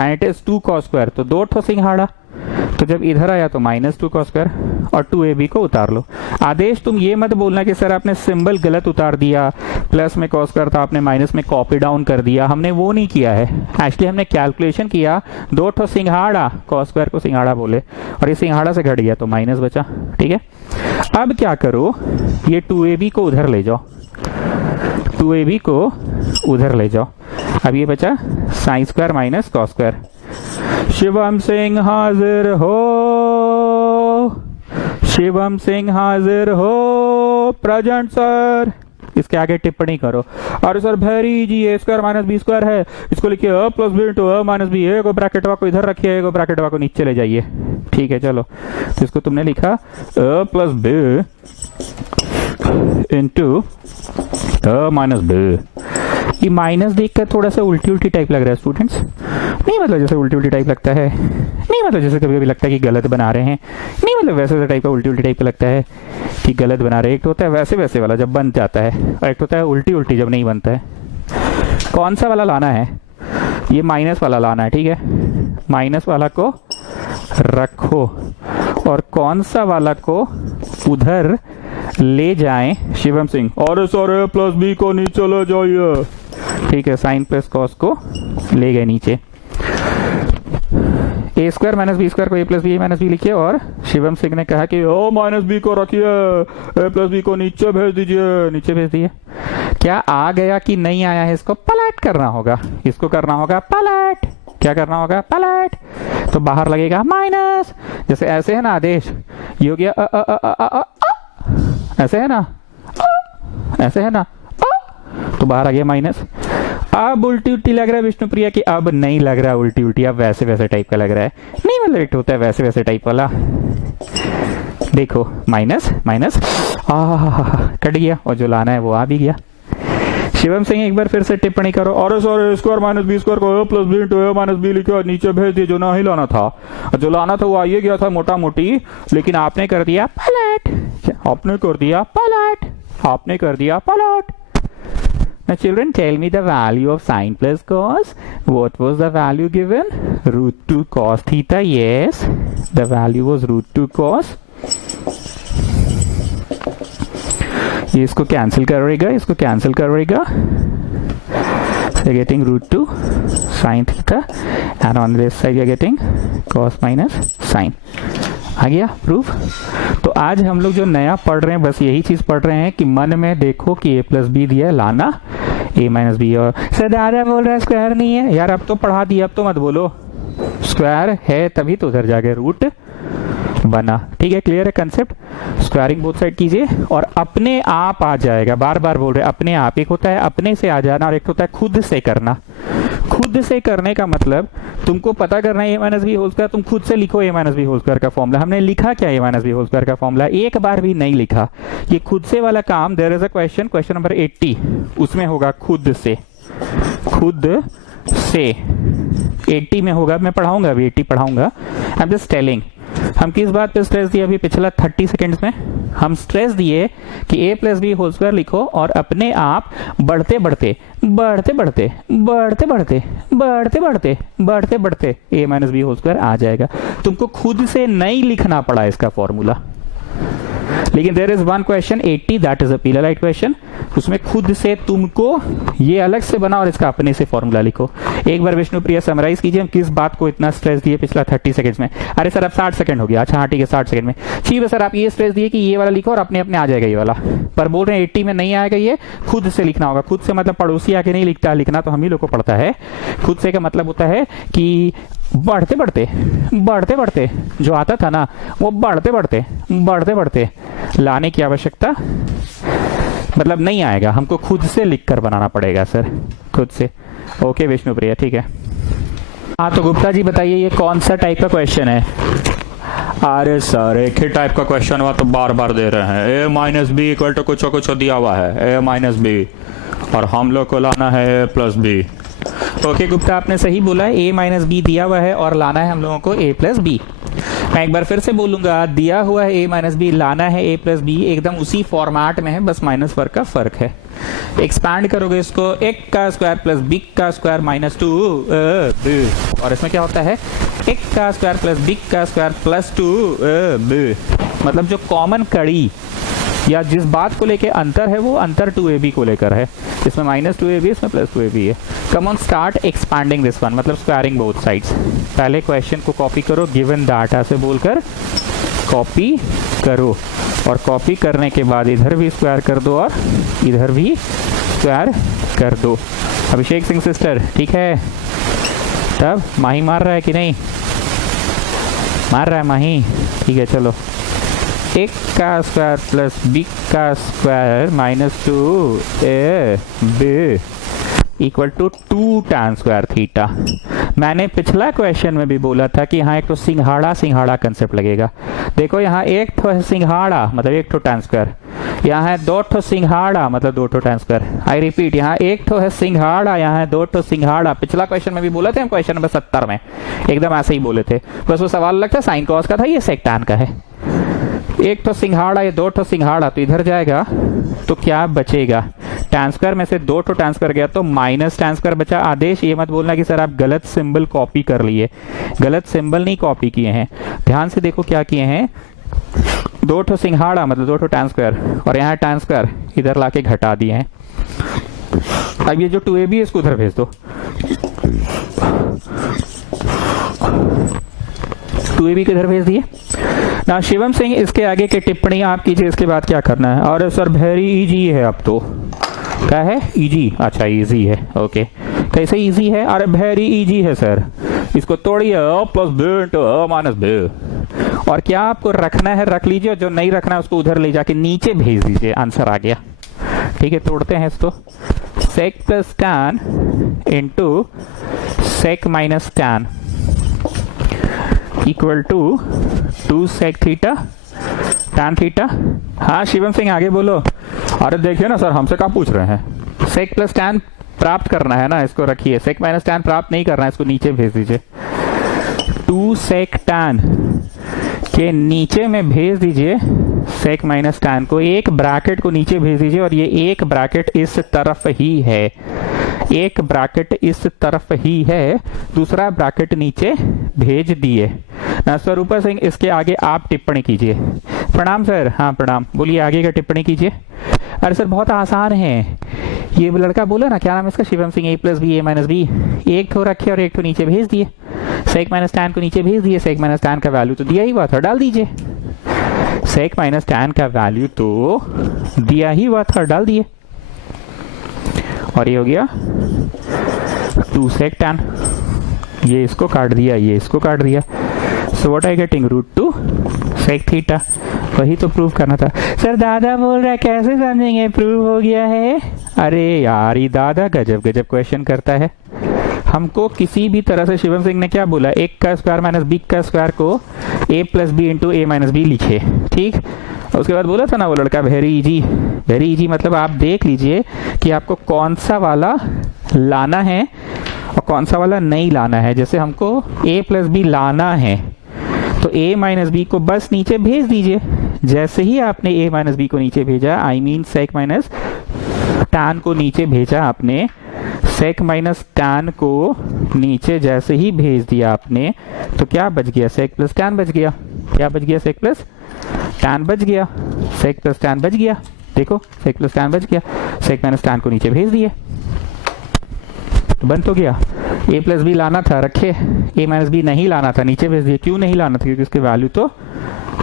and it is 2 cos square, तो 2 ठो सिंघाड़ा, तो जब इधर आया तो माइनस 2 कॉस स्क्वायर और 2ab को उतार लो। आदेश तुम ये मत बोलना कि सर आपने सिंबल गलत उतार दिया, प्लस में कॉस स्क्वायर था आपने माइनस में कॉपी डाउन कर दिया। हमने वो नहीं किया है, एक्चुअली हमने कैलकुलेशन किया, 2 ठो सिंघाड़ा, कॉस स्क्वायर को सिंघाड़ा बोले और ये सिंघाड़ा से घट गया तो माइनस बचा। ठीक है, अब क्या करो, ये 2ab को उधर ले जाओ, 2ab को उधर ले जाओ। अब ये बचा sine square minus cos square. Shivam Singh हाजिर हो, शिवम सिंह हाजिर हो, प्रेजेंट सर। इसके आगे टिप्पणी करो। अरे sir Bhairi ji A square minus B square है, इसको लिखिए a plus B into a minus B. A को ब्रैकेट को इधर रखिए, ए को ब्रैकेट को नीचे ले जाइए। ठीक है, चलो, तो इसको तुमने लिखा a plus B into a minus b. ये माइनस देखकर थोड़ा सा उल्टी उल्टी टाइप लग रहा है स्टूडेंट्स, नहीं मतलब जैसे उल्टी उल्टी टाइप लगता है, नहीं मतलब जैसे कभी कभी लगता है कि गलत बना रहे हैं, नहीं मतलब वैसे टाइप का उल्टी उल्टी टाइप का लगता है कि गलत बना रहे हैं। एक तो होता है वैसे वैसे वाला जब बन जाता है और एक होता है उल्टी उल्टी जब नहीं बनता है। कौन सा वाला लाना है? ये माइनस वाला लाना है। ठीक है, माइनस वाला को रखो और कौन सा वाला को उधर ले जाएं शिवम सिंह। अरे सर a प्लस बी को नीचे ले जाइए। ठीक है, साइन प्लस कॉस को ले गए नीचे। ए स्क्वायर माइनस बी स्क्वायर को ए प्लस बी माइनस बी लिखिए और शिवम सिंह ने कहा कि ओ माइनस बी को रखिए, a प्लस बी को नीचे भेज दीजिए। नीचे भेज दिए। क्या आ गया कि नहीं आया है, इसको पलट करना होगा, इसको करना होगा पलट। क्या करना होगा? पलट। तो बाहर लगेगा माइनस, जैसे ऐसे है ना आदेश, ये हो गया ऐसे है ना, ऐसे है ना, तो बाहर आ गया माइनस। अब उल्टी उल्टी लग रहा है विष्णुप्रिया की, अब नहीं लग रहा उल्टी उल्टी, अब वैसे वैसे टाइप का लग रहा है। नहीं मतलब एक होता है वैसे वैसे टाइप वाला, देखो माइनस माइनस कट गया और जो लाना है वो आ भी गया। शिवम सिंह एक बार फिर से टिप्पणी करो। अरे sir a square minus B square को a plus B into a minus B लिखे और नीचे भेज दिए। जो ना ही लाना था, जो लाना था वो आइए गया था मोटा मोटी, लेकिन आपने कर दिया पलट, आपने कर दिया पलट, आपने कर दिया पलट। Now children, tell me the value of sine plus cos. What was the value given? Root 2 cos theta. Yes, the value was root 2 cos. ये इसको कैंसिल करेगा, इसको कैंसिल करेगा, so you're getting root 2 sin theta and on this side you're getting cos minus sin. आ गया proof. तो आज हम लोग जो नया पढ़ रहे हैं बस यही चीज पढ़ रहे हैं कि मन में देखो कि a प्लस बी दिया है, लाना ए माइनस बी। और सर दादा बोल रहा है स्क्वायर नहीं है यार, अब तो पढ़ा दिया, अब तो मत बोलो। स्क्वायर है तभी तो उधर जाके रूट बना। ठीक है, क्लियर है कंसेप्ट। स्क्वायरिंग बोथ साइड कीजिए और अपने आप आ जाएगा। बार बार बोल रहे अपने आप, एक होता है अपने से आ जाना और एक होता है खुद से करना। खुद से करने का मतलब तुमको पता करना है ए माइनस बी होल स्क्वायर, तुम खुद से लिखो ए माइनस बी होल स्क्वायर का फॉर्मूला। हमने लिखा क्या ए माइनस बी होल स्क्वायर का फॉर्मूला? एक बार भी नहीं लिखा। ये खुद से वाला काम, there is a question, question number 80, उसमें होगा खुद से। खुद से 80 में होगा, मैं पढ़ाऊंगा अभी 80 पढ़ाऊंगा। I am just telling. हम किस बात पे स्ट्रेस दिए अभी पिछला 30 सेकेंड्स में? हम स्ट्रेस दिए कि a plus B whole square लिखो और अपने आप बढ़ते बढ़ते बढ़ते बढ़ते बढ़ते बढ़ते बढ़ते बढ़ते बढ़ते बढ़ते a minus B whole square आ जाएगा। तुमको खुद से नहीं लिखना पड़ा इसका फॉर्मूला। लेकिन there is one question 80, that is a period question, उसमें खुद से तुमको ये अलग से बना और इसका अपने से फॉर्मूला लिखो। एक बार विष्णुप्रिया समराइज कीजिए, हम किस बात को इतना स्ट्रेस दिए पिछला 30 सेकंड्स में? अरे सर अब 60 सेकंड हो गया। अच्छा हाँ ठीक है, 60 सेकंड में ठीक है सर, आप ये स्ट्रेस दिए कि ये वाला लिखो और अपने अपने आ जाएगा ये वाला, पर बोल रहे हैं 80 में नहीं आएगा, ये खुद से लिखना होगा। खुद से मतलब पड़ोसी आके नहीं लिखता, लिखना तो हम ही लोग को पड़ता है। खुद से का मतलब होता है कि बढ़ते बढ़ते बढ़ते बढ़ते जो आता था ना, वो बढ़ते बढ़ते बढ़ते बढ़ते लाने की आवश्यकता मतलब नहीं आएगा, हमको खुद से लिखकर बनाना पड़ेगा सर, खुद से। ओके विष्णुप्रिया, ठीक है। हाँ तो गुप्ता जी बताइए ये कौन सा टाइप का क्वेश्चन है? अरे सर एक ही टाइप का क्वेश्चन हुआ तो बार बार दे रहे हैं। ए माइनस बी इक्वल टू कुछ कुछ दिया हुआ है, ए माइनस बी, और हम लोग को लाना है ए प्लस बी। ओके गुप्ता आपने सही बोला, ए माइनस बी दिया हुआ है और लाना है हम लोगों को ए प्लस बी। मैं एक बार फिर से बोलूंगा, दिया हुआ है ए माइनस बी, लाना है ए प्लस बी, एकदम उसी फॉर्मेट में है, बस माइनस वर्ग का फर्क है। एक्सपैंड करोगे इसको, एक का स्क्वायर प्लस बी का स्क्वायर माइनस 2, और इसमें क्या होता है? एक का स्क्वायर प्लस बी का स्क्वायर प्लस 2, मतलब जो कॉमन कड़ी या जिस बात को लेके अंतर है वो अंतर 2ab को लेकर है। इसमें माइनस 2ab, इसमें प्लस 2ab है। Come on start expanding this one, मतलब स्क्वायरिंग बोथ साइड्स। पहले क्वेश्चन को कॉपी करो, गिवन डाटा से बोलकर कॉपी करो, और कॉपी करने के बाद इधर भी स्क्वायर कर दो और इधर भी स्क्वायर कर दो। अभिषेक सिंह सिस्टर ठीक है? तब माही मार रहा है कि नहीं? मार रहा है माही, ठीक है चलो। एक का स्क्वायर प्लस बी का square minus 2ab equal to 2 tan square theta. मैंने पिछला क्वेश्चन में भी बोला था कि यहाँ एक तो सिंघाड़ा सिंघाड़ा कंसेप्ट लगेगा। देखो यहाँ एक तो है सिंघाड़ा मतलब एक तो tan स्क्वायर, यहाँ है 2 ठो सिंघाड़ा मतलब 2 ठो tan स्क्वायर। आई रिपीट, यहाँ एक तो है सिंघाड़ा, यहाँ है 2 ठो सिंघाड़ा। पिछला क्वेश्चन में भी बोले थे हम, क्वेश्चन नंबर 70 में एकदम ऐसे ही बोले थे, बस वो सवाल लगता है साइन कॉस का था, ये सेक tan का है। एक तो सिंघाड़ा या 2 ठो सिंघाड़ा, तो इधर जाएगा तो क्या बचेगा? tan स्क्वायर में से 2 ठो tan स्क्वायर गया तो माइनस tan स्क्वायर बचा। आदेश ये मत बोलना कि सर आप गलत सिंबल कॉपी कर लिए, गलत सिंबल नहीं कॉपी किए हैं। ध्यान से देखो क्या किए हैं, 2 ठो सिंघाड़ा मतलब 2 ठो tan स्क्वायर, और यहाँ tan स्क्वायर इधर लाके घटा दिए हैं। अब ये जो 2ab है इसको उधर भेज दो, 2ab किधर भेज दिए ना। शिवम सिंह इसके आगे की टिप्पणी आप कीजिए, इसके बाद क्या करना है? और सर वेरी इजी है अब तो। क्या है? इजी, अच्छा इजी है, ओके। कैसे इजी है? अरे वेरी इजी है सर, इसको तोड़िए, plus B into minus B, और क्या आपको रखना है रख लीजिए, जो नहीं रखना है उसको उधर ले जाके नीचे भेज दीजिए, आंसर आ गया। ठीक है, तोड़ते हैं इसको। Sec plus tan into sec minus tan equal to 2 sec theta tan theta. हाँ शिवम सिंह आगे बोलो। अरे देखिए ना सर, हमसे क्या पूछ रहे हैं? सेक प्लस tan प्राप्त करना है ना, इसको रखिए। सेक माइनस tan प्राप्त नहीं करना है, इसको नीचे भेज दीजिए। 2 sec tan के नीचे में भेज दीजिए सेक माइनस tan को, एक ब्रैकेट को नीचे भेज दीजिए, और ये एक ब्रैकेट इस तरफ ही है, एक ब्रैकेट इस तरफ ही है, दूसरा ब्रैकेट नीचे भेज दिए ना। स्वरूपा सिंह इसके आगे आप टिप्पणी कीजिए। प्रणाम सर। हाँ प्रणाम, बोलिए आगे का टिप्पणी कीजिए। अरे सर बहुत आसान है, ये लड़का बोला ना, क्या नाम है इसका? शिवम सिंह। ए plus b a minus B, एक ठो रखे और एक ठो नीचे भेज दिए। सेक माइनस tan को नीचे भेज दिए, सेक माइनस tan का वैल्यू तो दिया ही हुआ था, डाल दीजिए। सेक माइनस tan का वैल्यू तो दिया ही हुआ था, डाल दिए। और ये हो गया 2 sec tan, ये इसको काट दिया, ये इसको काट दिया, so what I getting √2 sec theta. वही तो प्रूव करना था। सर दादा बोल रहा है कैसे समझेंगे, प्रूव हो गया है। अरे यार ये दादा गजब गजब क्वेश्चन करता है। हमको किसी भी तरह से शिवम सिंह ने क्या बोला, a का स्क्वायर माइनस b का स्क्वायर को a plus B into a minus B लिखे, ठीक। उसके बाद बोला था ना वो लड़का वेरी इजी, वेरी इजी मतलब आप देख लीजिए कि आपको कौन सा वाला लाना है और कौन सा वाला नहीं लाना है। जैसे हमको a प्लस बी लाना है तो a माइनस बी को बस नीचे भेज दीजिए। जैसे ही आपने a माइनस बी को नीचे भेजा, I mean sec minus tan को नीचे भेजा आपने, सेक माइनस टैन को नीचे जैसे ही भेज दिया आपने, तो क्या बच गया, सेक प्लस टैन बच गया। क्या बच गया, सेक प्लस टैन बच गया, सेक प्लस टैन बच गया। देखो सेक प्लस टैन बच गया, सेक माइनस टैन को नीचे भेज दिए, बन तो गया। a प्लस बी लाना था रखे, a माइनस बी नहीं लाना था नीचे भेज दिए। क्यों नहीं लाना था, क्योंकि उसकी वैल्यू तो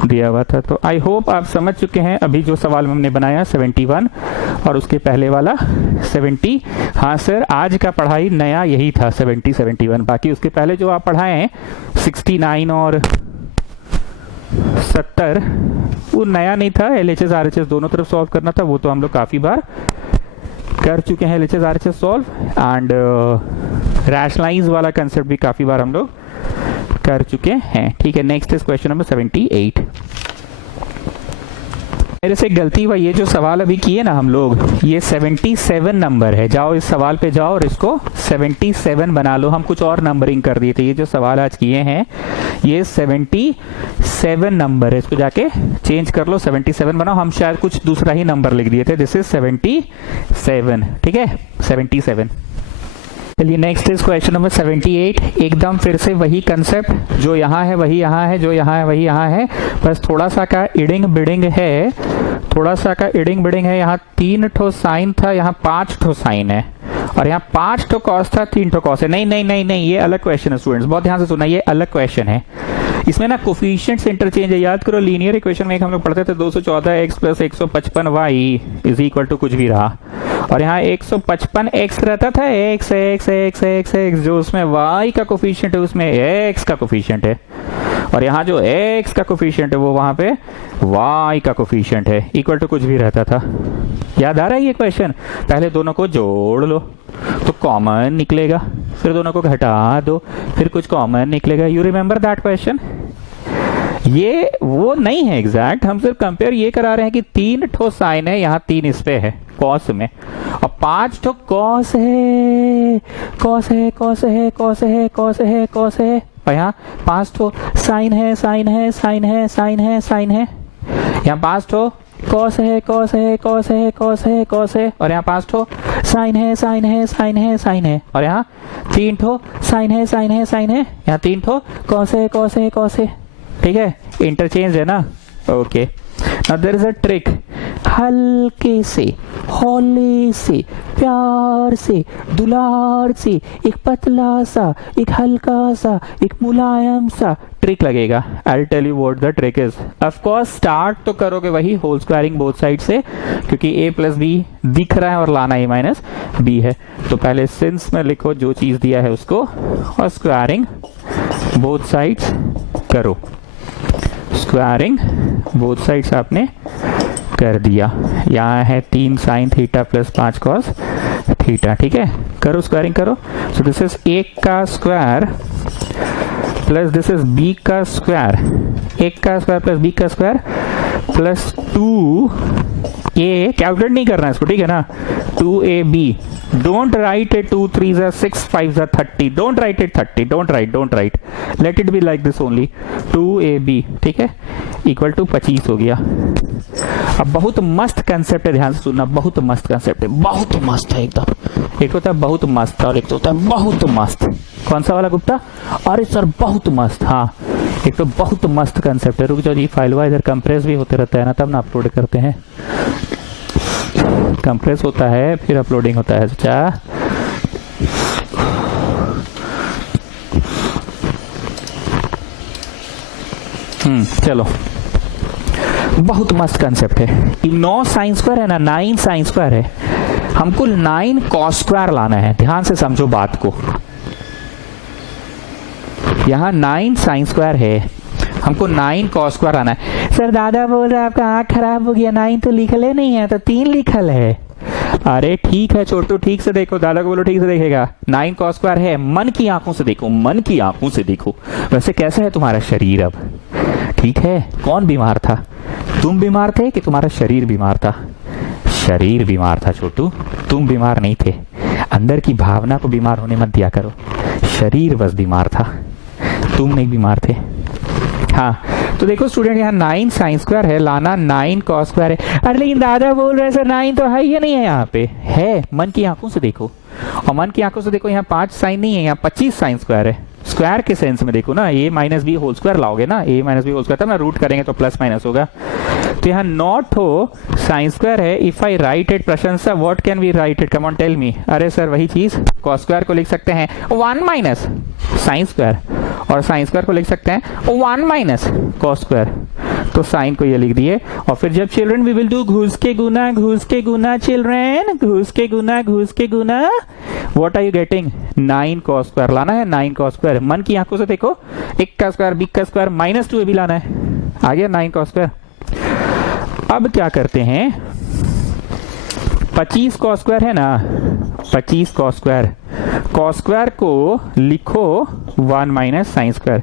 दिया हुआ था। तो आई होप आप समझ चुके हैं अभी जो सवाल हमने बनाया 71 और उसके पहले वाला 70। हाँ सर आज का पढ़ाई नया यही था 70 71, बाकी उसके पहले जो आप पढ़ाए हैं 69 और 70 वो नया नहीं था। LHS RHS दोनों तरफ सॉल्व करना था, वो तो हम लोग काफी बार कर चुके हैं LHS RHS solve, and rationalise वाला कंसेप्ट भी काफी बार हम लोग कर चुके हैं। ठीक है, नेक्स्ट इज क्वेश्चन नंबर 78। मेरे से गलती हुआ, ये जो सवाल अभी किए ना हम लोग, ये 77 नंबर है। जाओ इस सवाल पे जाओ और इसको 77 बना लो। हम कुछ और नंबरिंग कर दिए थे, ये जो सवाल आज किए हैं ये 77 नंबर है, इसको जाके चेंज कर लो 77 बनाओ। हम शायद कुछ दूसरा ही नंबर लिख दिए थे, दिस इज 77। ठीक है 77। चलिए नेक्स्ट इज क्वेश्चन नंबर 78। एकदम फिर से वही कंसेप्ट, जो यहाँ है वही यहाँ है, जो यहाँ है वही यहाँ है, बस थोड़ा सा का इडिंग बिडिंग है, थोड़ा सा का इडिंग बिडिंग है। यहाँ 3 ठो साइन था, यहाँ 5 ठो साइन है, और यहाँ 5 ठो कॉस था, 3 ठो कॉस है। नहीं नहीं नहीं नहीं, ये अलग क्वेश्चन है स्टूडेंट्स, बहुत ध्यान से सुनना, ये अलग क्वेश्चन है। इसमें ना कोफिशिएंट्स इंटरचेंज है। याद करो लीनियर इक्वेशन में एक हम लोग पढ़ते थे 214x plus 155y is equal to कुछ भी रहा, और यहाँ 155x रहता था, x x x x x, जो उसमें y का कोफिशिएंट है उसमें x का कोफिशिएंट है, और यहाँ जो x का कोफिशिएंट है वो वहां पे y का कोफिशिएंट है, इक्वल टू कुछ भी रहता था। याद आ रहा है ये क्वेश्चन? पहले दोनों को जोड़ लो तो कॉमन निकलेगा, फिर दोनों को घटा दो फिर कुछ कॉमन निकलेगा। You remember that question? ये वो नहीं है एग्जैक्ट, हम सिर्फ कंपेयर ये करा रहे हैं कि 3 ठो साइन है, यहाँ 3 इस पे है कॉस में, और 5 ठो कॉस है, कॉस है कॉस है कॉस है कॉस है कॉस है, और यहाँ 5 ठो साइन है साइन है साइन है साइन है साइन है, यहाँ 5 ठो कॉस है कॉस है कॉस है कॉस है कॉस है, और यहाँ 5 ठो साइन है साइन है साइन है साइन है, और यहाँ 3 ठो साइन है साइन है साइन है, यहाँ 3 ठो कॉस है कॉस है कॉस है। ठीक है, इंटरचेंज है ना? Okay, now there is a trick. हल्के से, हौले से, प्यार से, दुलार से, एक पतला सा, एक हल्का सा, एक मुलायम सा ट्रिक लगेगा। I tell you what the trick is. Of course start तो करोगे वही होल स्क्वायरिंग बोथ साइड से, क्योंकि a प्लस बी दिख रहा है और लाना a माइनस बी है। तो पहले सिंस में लिखो जो चीज दिया है उसको, और स्क्वायरिंग बोथ साइड्स करो। स्क्वायरिंग बोथ साइड्स आपने कर दिया। यहाँ है 3 sine theta plus 5 cos theta. ठीक है, करो स्क्वायरिंग करो। सो दिस इज a का square plus this is b का स्क्वायर, a का स्क्वायर प्लस b का स्क्वायर प्लस 2a, कैलकुलेट नहीं करना है इसको, ठीक है ना? 2ab, don't write it 2 3 6 5 30, don't write it 30, don't write, let it be like this only, 2ab, ठीक है, इक्वल टू 25 हो गया। अब बहुत मस्त कंसेप्ट है, ध्यान से सुनना, बहुत मस्त कंसेप्ट है, बहुत मस्त है एकदम। एक होता है बहुत मस्त और एक तो होता है बहुत मस्त। कौन सा वाला गुप्ता? अरे सर बहुत मस्त, हाँ एक तो बहुत मस्त कंसेप्ट है। रुक जाओ जी, फाइल वाइज इधर कंप्रेस भी होते रहता है ना, तब ना अपलोड करते हैं। कंप्रेस होता है फिर अपलोडिंग होता है। अच्छा चलो, बहुत मस्त कंसेप्ट है। 9 साइन स्क्वायर है ना, 9 साइन स्क्वायर है। हमको 9 cos स्क्वायर लाना है, ध्यान से समझो बात को। यहाँ 9 साइन स्क्वायर है, हमको 9 cos स्क्वायर आना है। सर दादा बोल रहे आपका आंख खराब हो गया, 9 तो लिखल नहीं है, तो 3 लिखल है। अरे ठीक है छोटू, ठीक से देखो, दादा को बोलो ठीक से देखेगा। 9 cos स्क्वायर है, मन की आंखों से देखो, मन की आंखों से देखो। वैसे कैसा है तुम्हारा शरीर अब? ठीक है। कौन बीमार था? तुम बीमार थे कि तुम्हारा शरीर बीमार था? शरीर बीमार था छोटू, तुम बीमार नहीं थे। अंदर की भावना को बीमार होने मत दिया करो, शरीर बस बीमार था, तुम नहीं बीमार थे। हाँ, तो देखो स्टूडेंट, यहाँ 9 साइन स्क्वायर है, लाना 9 cos स्क्वायर है। अरे लेकिन दादा बोल रहे सर 9 तो है ही नहीं है, यहाँ पे है। मन की आंखों से देखो, और मन की आंखों से देखो, यहाँ 5 साइन नहीं है, यहाँ 25 साइन स्क्वायर है। स्क्वायर के सेंस में देखो ना, a minus B whole square लाओगे ना, a minus B whole square, तब ना रूट करेंगे तो प्लस माइनस होगा। तो यहाँ नॉट हो साइन स्क्वायर है। If I write it, Prashansa, what can we write it? Come on tell me. अरे सर वही चीज, cos स्क्वायर को लिख सकते हैं 1 माइनस साइन स्क्वायर, और साइन स्क्वायर को लिख सकते हैं 1 माइनस cos स्क्वायर। तो साइन को ये लिख दिए, और फिर जब चिल्ड्रन वी विल डू घुस के गुना, घुस के गुना चिल्ड्रन, घुस के गुना, घुस के गुना, what are you getting? 9 cos square लाना है, 9 cos स्क्वायर। मन की आंखों से देखो, 1 का स्क्वायर, b का स्क्वायर, -2 भी लाना है, आ गया 9 cos स्क्वायर। अब क्या करते हैं, 25 cos स्क्वायर है ना, 25 cos स्क्वायर, cos स्क्वायर को लिखो 1 minus sine square.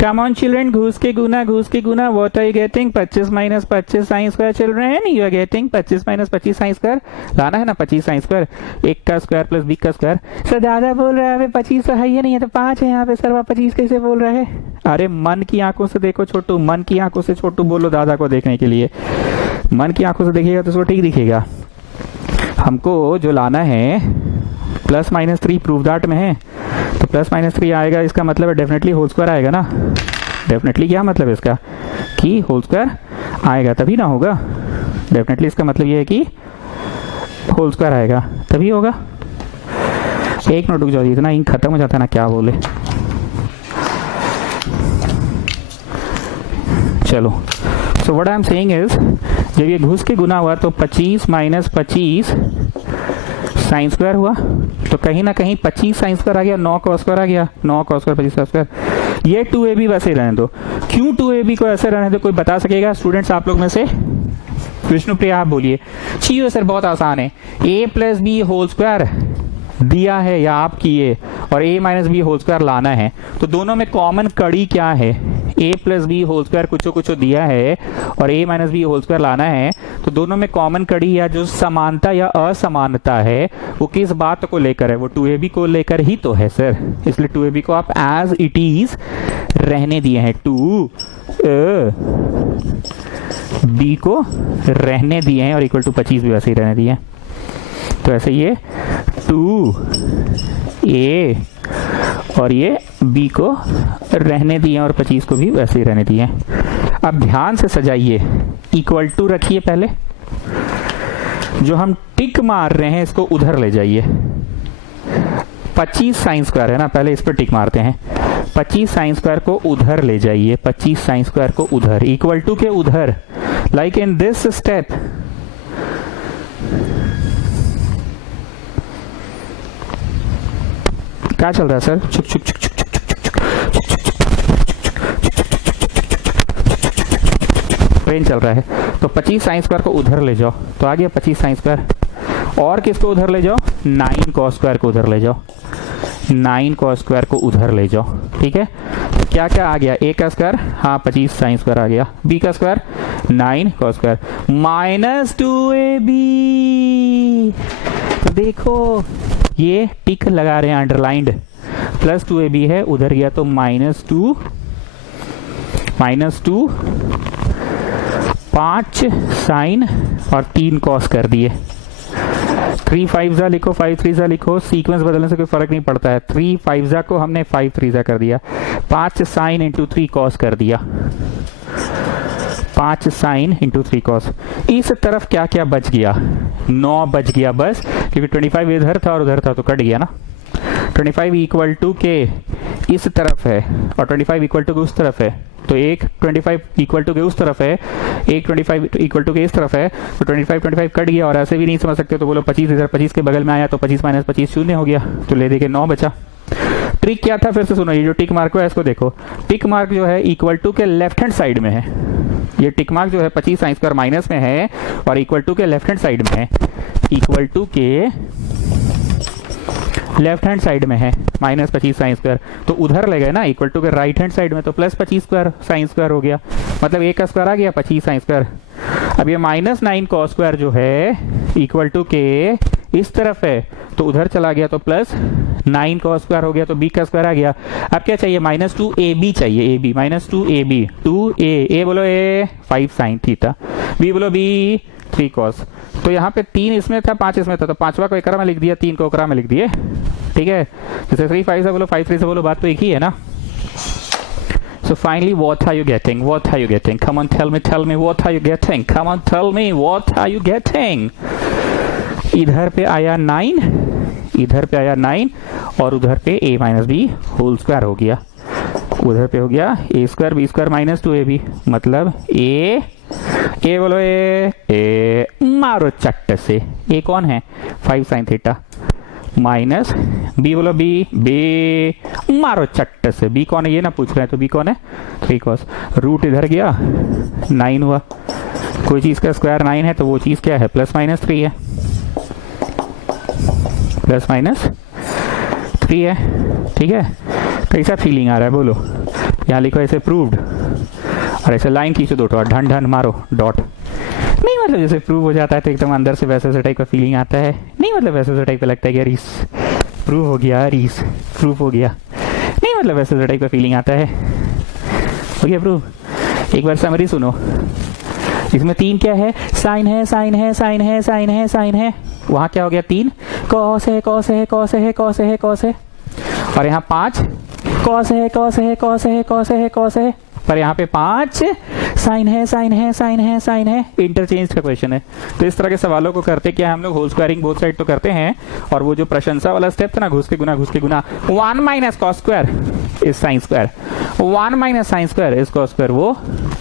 Come on children, घुस के गुना, घुस के गुना, what are you getting? 25 minus 25 sine square children, you are getting 25 minus 25 sine square. लाना है ना 25 साइन स्क्वायर, 1 का स्क्वायर प्लस b का स्क्वायर। सर दादा बोल रहे हैं 25 तो है ही नहीं है, तो 5 है यहाँ पे। सर 25 कैसे बोल रहे हैं? अरे मन की आंखों से देखो छोटू, मन की आंखों से छोटू बोलो दादा को देखने के लिए। मन की आंखों से देखिएगा तो ठीक दिखेगा। हमको जो लाना है प्लस माइनस 3 प्रूव दैट में है, तो प्लस माइनस 3 आएगा, इसका मतलब है डेफिनेटली होल स्क्वायर आएगा ना। डेफिनेटली क्या मतलब है इसका, कि होल स्क्वायर आएगा तभी ना होगा। डेफिनेटली इसका मतलब ये है कि होल स्क्वायर आएगा तभी होगा। एक मिनट रुक जाओ, इतना इंक खत्म हो जाता है ना, क्या बोले। चलो, so what I am saying is, जब ये घुस के गुना हुआ तो 25 माइनस 25 साइन स्क्वायर हुआ, तो कहीं ना कहीं 25 साइन स्क्वायर आ गया, 9 cos स्क्वायर आ गया, 9 cos स्क्वायर 25 स्क्वायर। ये 2ab वैसे रहने दो। क्यों 2ab को ऐसे रहने दो, कोई बता सकेगा स्टूडेंट्स आप लोग में से? विष्णुप्रिया आप बोलिए। चाहिए सर, बहुत आसान है, a plus B whole square दिया है या आप किए, और a minus B whole square लाना है, तो दोनों में कॉमन कड़ी क्या है? a plus B whole square कुछ कुछ दिया है, और a minus B whole square लाना है, तो दोनों में कॉमन कड़ी या जो समानता या असमानता है वो किस बात को लेकर है? वो 2ab को लेकर ही तो है सर। इसलिए 2ab को आप एज इट इज रहने दिए हैं, 2b को रहने दिए हैं, और इक्वल टू 25 भी वैसे ही रहने दिए हैं। तो ऐसे ये 2a और ये b को रहने दिए और 25 को भी वैसे ही रहने दिए। अब ध्यान से सजाइए, इक्वल टू रखिए, पहले जो हम टिक मार रहे हैं इसको उधर ले जाइए। 25 साइन स्क्वायर है ना, पहले इस पर टिक मारते हैं। 25 साइन स्क्वायर को उधर ले जाइए, 25 साइन स्क्वायर को उधर, इक्वल टू के उधर, लाइक इन दिस स्टेप। क्या चल रहा है सर? चुक चुक चुक चुक चुक चुक ट्रेन चल रहा है। तो 25 साइन स्क्वायर को उधर ले जाओ, तो आ गया 25 साइन स्क्वायर। और किसको उधर ले जाओ? 9 cos स्क्वायर को उधर ले जाओ, 9 cos स्क्वायर को उधर ले जाओ। ठीक है, तो क्या क्या आ गया? a का स्क्वायर, हाँ 25 साइन स्क्वायर आ गया, b का स्क्वायर 9 cos स्क्वायर, -2ab। तो देखो ये टिक लगा रहे हैं अंडरलाइंड, प्लस 2ab है, उधर गया तो -2, 5 साइन और 3 cos कर दिए। 3 5 जा लिखो, 5 3 जा लिखो, सीक्वेंस बदलने से कोई फर्क नहीं पड़ता है। 3 5 जा को हमने 5 3 जा कर दिया, 5 साइन इंटू 3 cos कर दिया, 5 साइन इंटू 3 cos। इस तरफ क्या क्या बच गया? 9 बच गया बस, क्योंकि 25 इधर था और उधर था तो कट गया ना। 25 इक्वल टू के इस तरफ है और 25 इक्वल टू उस तरफ है, तो एक 25 इक्वल टू के उस तरफ है, एक 25 इक्वल टू के इस तरफ है, तो 25 कट गया। और ऐसे भी नहीं समझ सकते तो बोलो 25 इधर 25 के बगल में आया तो 25 माइनस 25 शून्य हो गया, तो ले दे के 9 बचा। ट्रिक क्या था फिर से सुनो, ये जो टिक मार्क है इसको देखो, टिक मार्क जो है इक्वल टू के लेफ्ट हैंड साइड में है, ये टिक मार्क जो है 25 साइन स्क्वायर माइनस में है और इक्वल टू के लेफ्ट हैंड साइड में है, इक्वल टू के लेफ्ट हैंड साइड में है माइनस 25 साइन स्क्वायर, तो उधर ले गए ना इक्वल टू के राइट हैंड साइड में, तो प्लस 25 स्क्वायर साइन स्क्वायर हो गया, मतलब एक का स्क्वायर आ गया 25 साइन स्क्वायर। अब ये माइनस 9 कॉस स्क्वायर जो है इक्वल टू के इस तरफ है, तो उधर चला गया तो प्लस 9 कॉस स्क्वायर हो गया, तो बी का स्क्वायर आ गया। अब क्या चाहिए, माइनस 2 ए बी चाहिए, A B minus 2 A B, 2 A बोलो ए 5 साइन थीटा, बी बोलो बी 3 कॉस। तो यहाँ पे 3 इसमें था 5 इसमें था, तो 5वां को एकरा में लिख दिया, 3 को एकरा में लिख दिए, ठीक है। जैसे 3 5 से बोलो 5 3 से बोलो, बात तो एक ही है ना। So finally, what are you getting? What are you getting? Come on, tell me what are you getting? Come on, tell me what are you getting? इधर पे आया 9, इधर पे आया 9 और उधर पे a minus B whole square हो गया, उधर पे हो गया a square B square minus 2ab, मतलब a बोलो ए मारो चट्ट से, a कौन है 5 साइन थीटा, माइनस बी बोलो बी मारो चट्ट से, बी कौन है ये ना पूछ रहे हैं, तो बी कौन है 3 कॉस, रूट इधर गया 9 हुआ, कोई चीज का स्क्वायर 9 है तो वो चीज क्या है प्लस माइनस 3 है, प्लस माइनस 3 है, ठीक है। कैसा फीलिंग आ रहा है बोलो, यहाँ लिखो ऐसे प्रूव्ड और ऐसे लाइन खींचो दो डॉट, ढन ढन मारो डॉट, नहीं मतलब जैसे प्रूव हो जाता है तो एकदम अंदर से वैसे टाइप का फीलिंग आता है, नहीं मतलब वैसे टाइप का लगता है कि रीस प्रूव हो गया, रीस प्रूव हो गया, नहीं मतलब वैसे टाइप का फीलिंग आता है, हो गया प्रूव। एक बार समरी सुनो, इसमें 3 क्या है, साइन है साइन है साइन है साइन है साइन है, वहां क्या हो गया 3 कॉस है कॉस है कॉस है कॉस है कॉस है, और यहाँ 5 कॉस है कॉस है कॉस है कॉस है कॉस है, पर यहाँ पे 5 साइन है साइन है साइन है साइन है, इंटरचेंज का क्वेश्चन है। तो इस तरह के सवालों को करते क्या हम लोग, होल स्क्वायरिंग बोथ साइड तो करते हैं, और वो जो प्रशंसा वाला स्टेप था ना, घुस के गुना 1 minus cos square is sine square, 1 minus sine square is cos square, वो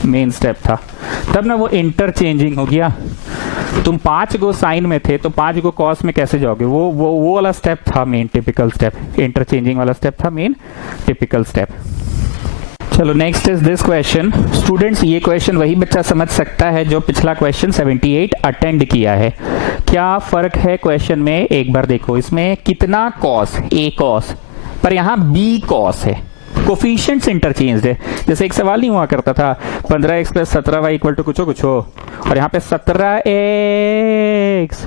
मेन स्टेप था, तब ना वो इंटरचेंजिंग हो गया। तुम 5 गो साइन में थे तो 5 गो कॉस में कैसे जाओगे, वो वाला स्टेप था मेन टिपिकल स्टेप, इंटरचेंजिंग वाला स्टेप था मेन टिपिकल स्टेप। चलो next is this question. Students ये क्वेश्चन वही बच्चा समझ सकता है जो पिछला क्वेश्चन 78 अटेंड किया है। क्या फर्क है क्वेश्चन में, एक बार देखो, इसमें कितना कॉस, a कॉस, पर यहाँ b कॉस है, कोफिशिएंट्स इंटरचेंज है। जैसे एक सवाल नहीं हुआ करता था 15x plus 17y equal to कुछ कुछ हो, और यहाँ पे 17x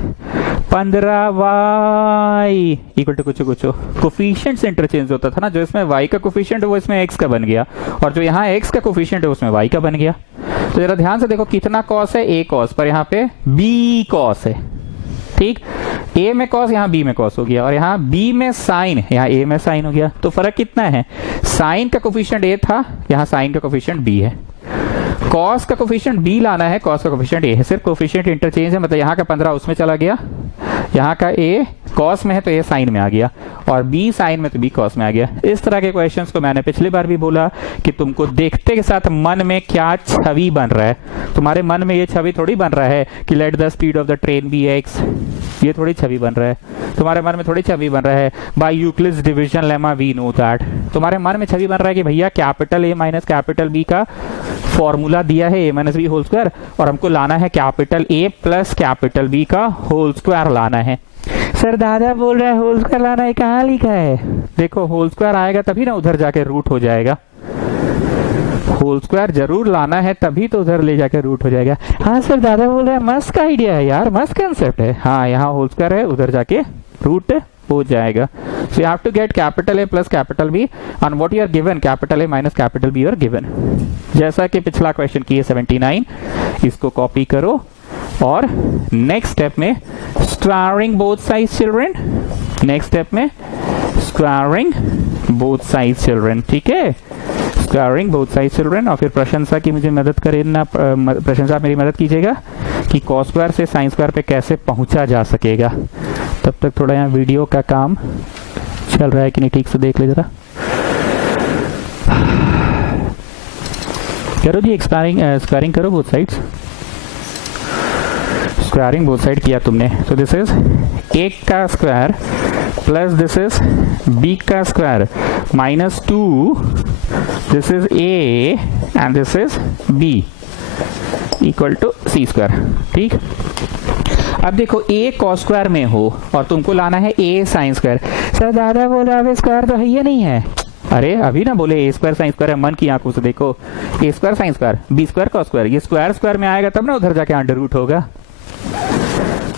15y इक्वल टू कुछ कुछ हो, कोफिशिएंट्स इंटरचेंज होता था ना, जो इसमें y का कोफिशिएंट है वो इसमें x का बन गया, और जो यहाँ x का कोफिशिएंट है उसमें y का बन गया। तो जरा ध्यान से देखो, कितना कॉस है, a कॉस, पर यहाँ पे b कॉस है, ठीक, a में कॉस यहाँ b में कॉस हो गया, और यहाँ b में साइन यहाँ a में साइन हो गया। तो फर्क कितना है, साइन का कोफिशिएंट a था, यहाँ साइन का कोफिशिएंट b है, कॉस का कोफिशिएंट b लाना है, कॉस का कोफिशिएंट a है, सिर्फ कोफिशिएंट इंटरचेंज है, मतलब यहाँ का 15 उसमें चला गया, यहाँ का a कॉस में है तो a साइन में आ गया, और b साइन में तो b कॉस में आ गया। इस तरह के क्वेश्चंस को मैंने पिछली बार भी बोला कि तुमको देखते के साथ मन में क्या छवि बन रहा है, तुम्हारे मन में ये छवि थोड़ी बन रहा है कि let the speed of the train be x, ये थोड़ी छवि बन रहा है तुम्हारे मन में, थोड़ी छवि बन रहा है by Euclid's division lemma we know that, तुम्हारे मन में छवि बन रहा है कि भैया capital A minus capital B का फॉर्मूला दिया है a minus B whole square, और हमको लाना है capital A plus capital B का होल स्क्वायर लाना है। सर दादा बोल रहा है होल स्क्वायर लाना है, कहाँ लिखा है, देखो होल स्क्वायर आएगा तभी ना उधर जाके रूट हो जाएगा, होल स्क्वायर जरूर लाना है तभी तो उधर ले जाके रूट हो जाएगा। हाँ सर दादा बोल रहा है, मस्त आइडिया है यार, मस्त कंसेप्ट है, हाँ यहाँ होल स्क्वायर है उधर जाके रूट हो जाएगा। So you have to get capital A plus capital B on what you are given, capital A minus capital B are given, जैसा कि पिछला क्वेश्चन किए 79, इसको कॉपी करो और नेक्स्ट स्टेप में squaring both sides children, next step में squaring both sides children, ठीक है, स्क्वायरिंग बोथ साइड्स चिल्ड्रन। और फिर प्रशंसा की मुझे मदद करना, प्रशंसा मेरी मदद कीजिएगा कि कॉस स्क्वायर से साइन स्क्वायर पे कैसे पहुंचा जा सकेगा। तब तक थोड़ा यहाँ वीडियो का काम चल रहा है कि नहीं ठीक से देख ले जरा। करो जी, स्क्वायरिंग करो both sides. Squaring both side किया तुमने, तो दिस इज a का square plus this is b का square minus 2, this is a and this is b equal to c square. ठीक, अब देखो a cos स्क्वायर में हो और तुमको लाना है a साइन स्क्वायर। सर दादा बोल रहा है स्क्वायर तो है ही नहीं है। अरे अभी ना बोले ए स्क्वायर साइन स्क्वायर है, मन की आंखों से देखो, A square sine square B square cos square, ये स्क्वायर स्क्वायर में आएगा तब ना उधर जाके अंडर रूट होगा।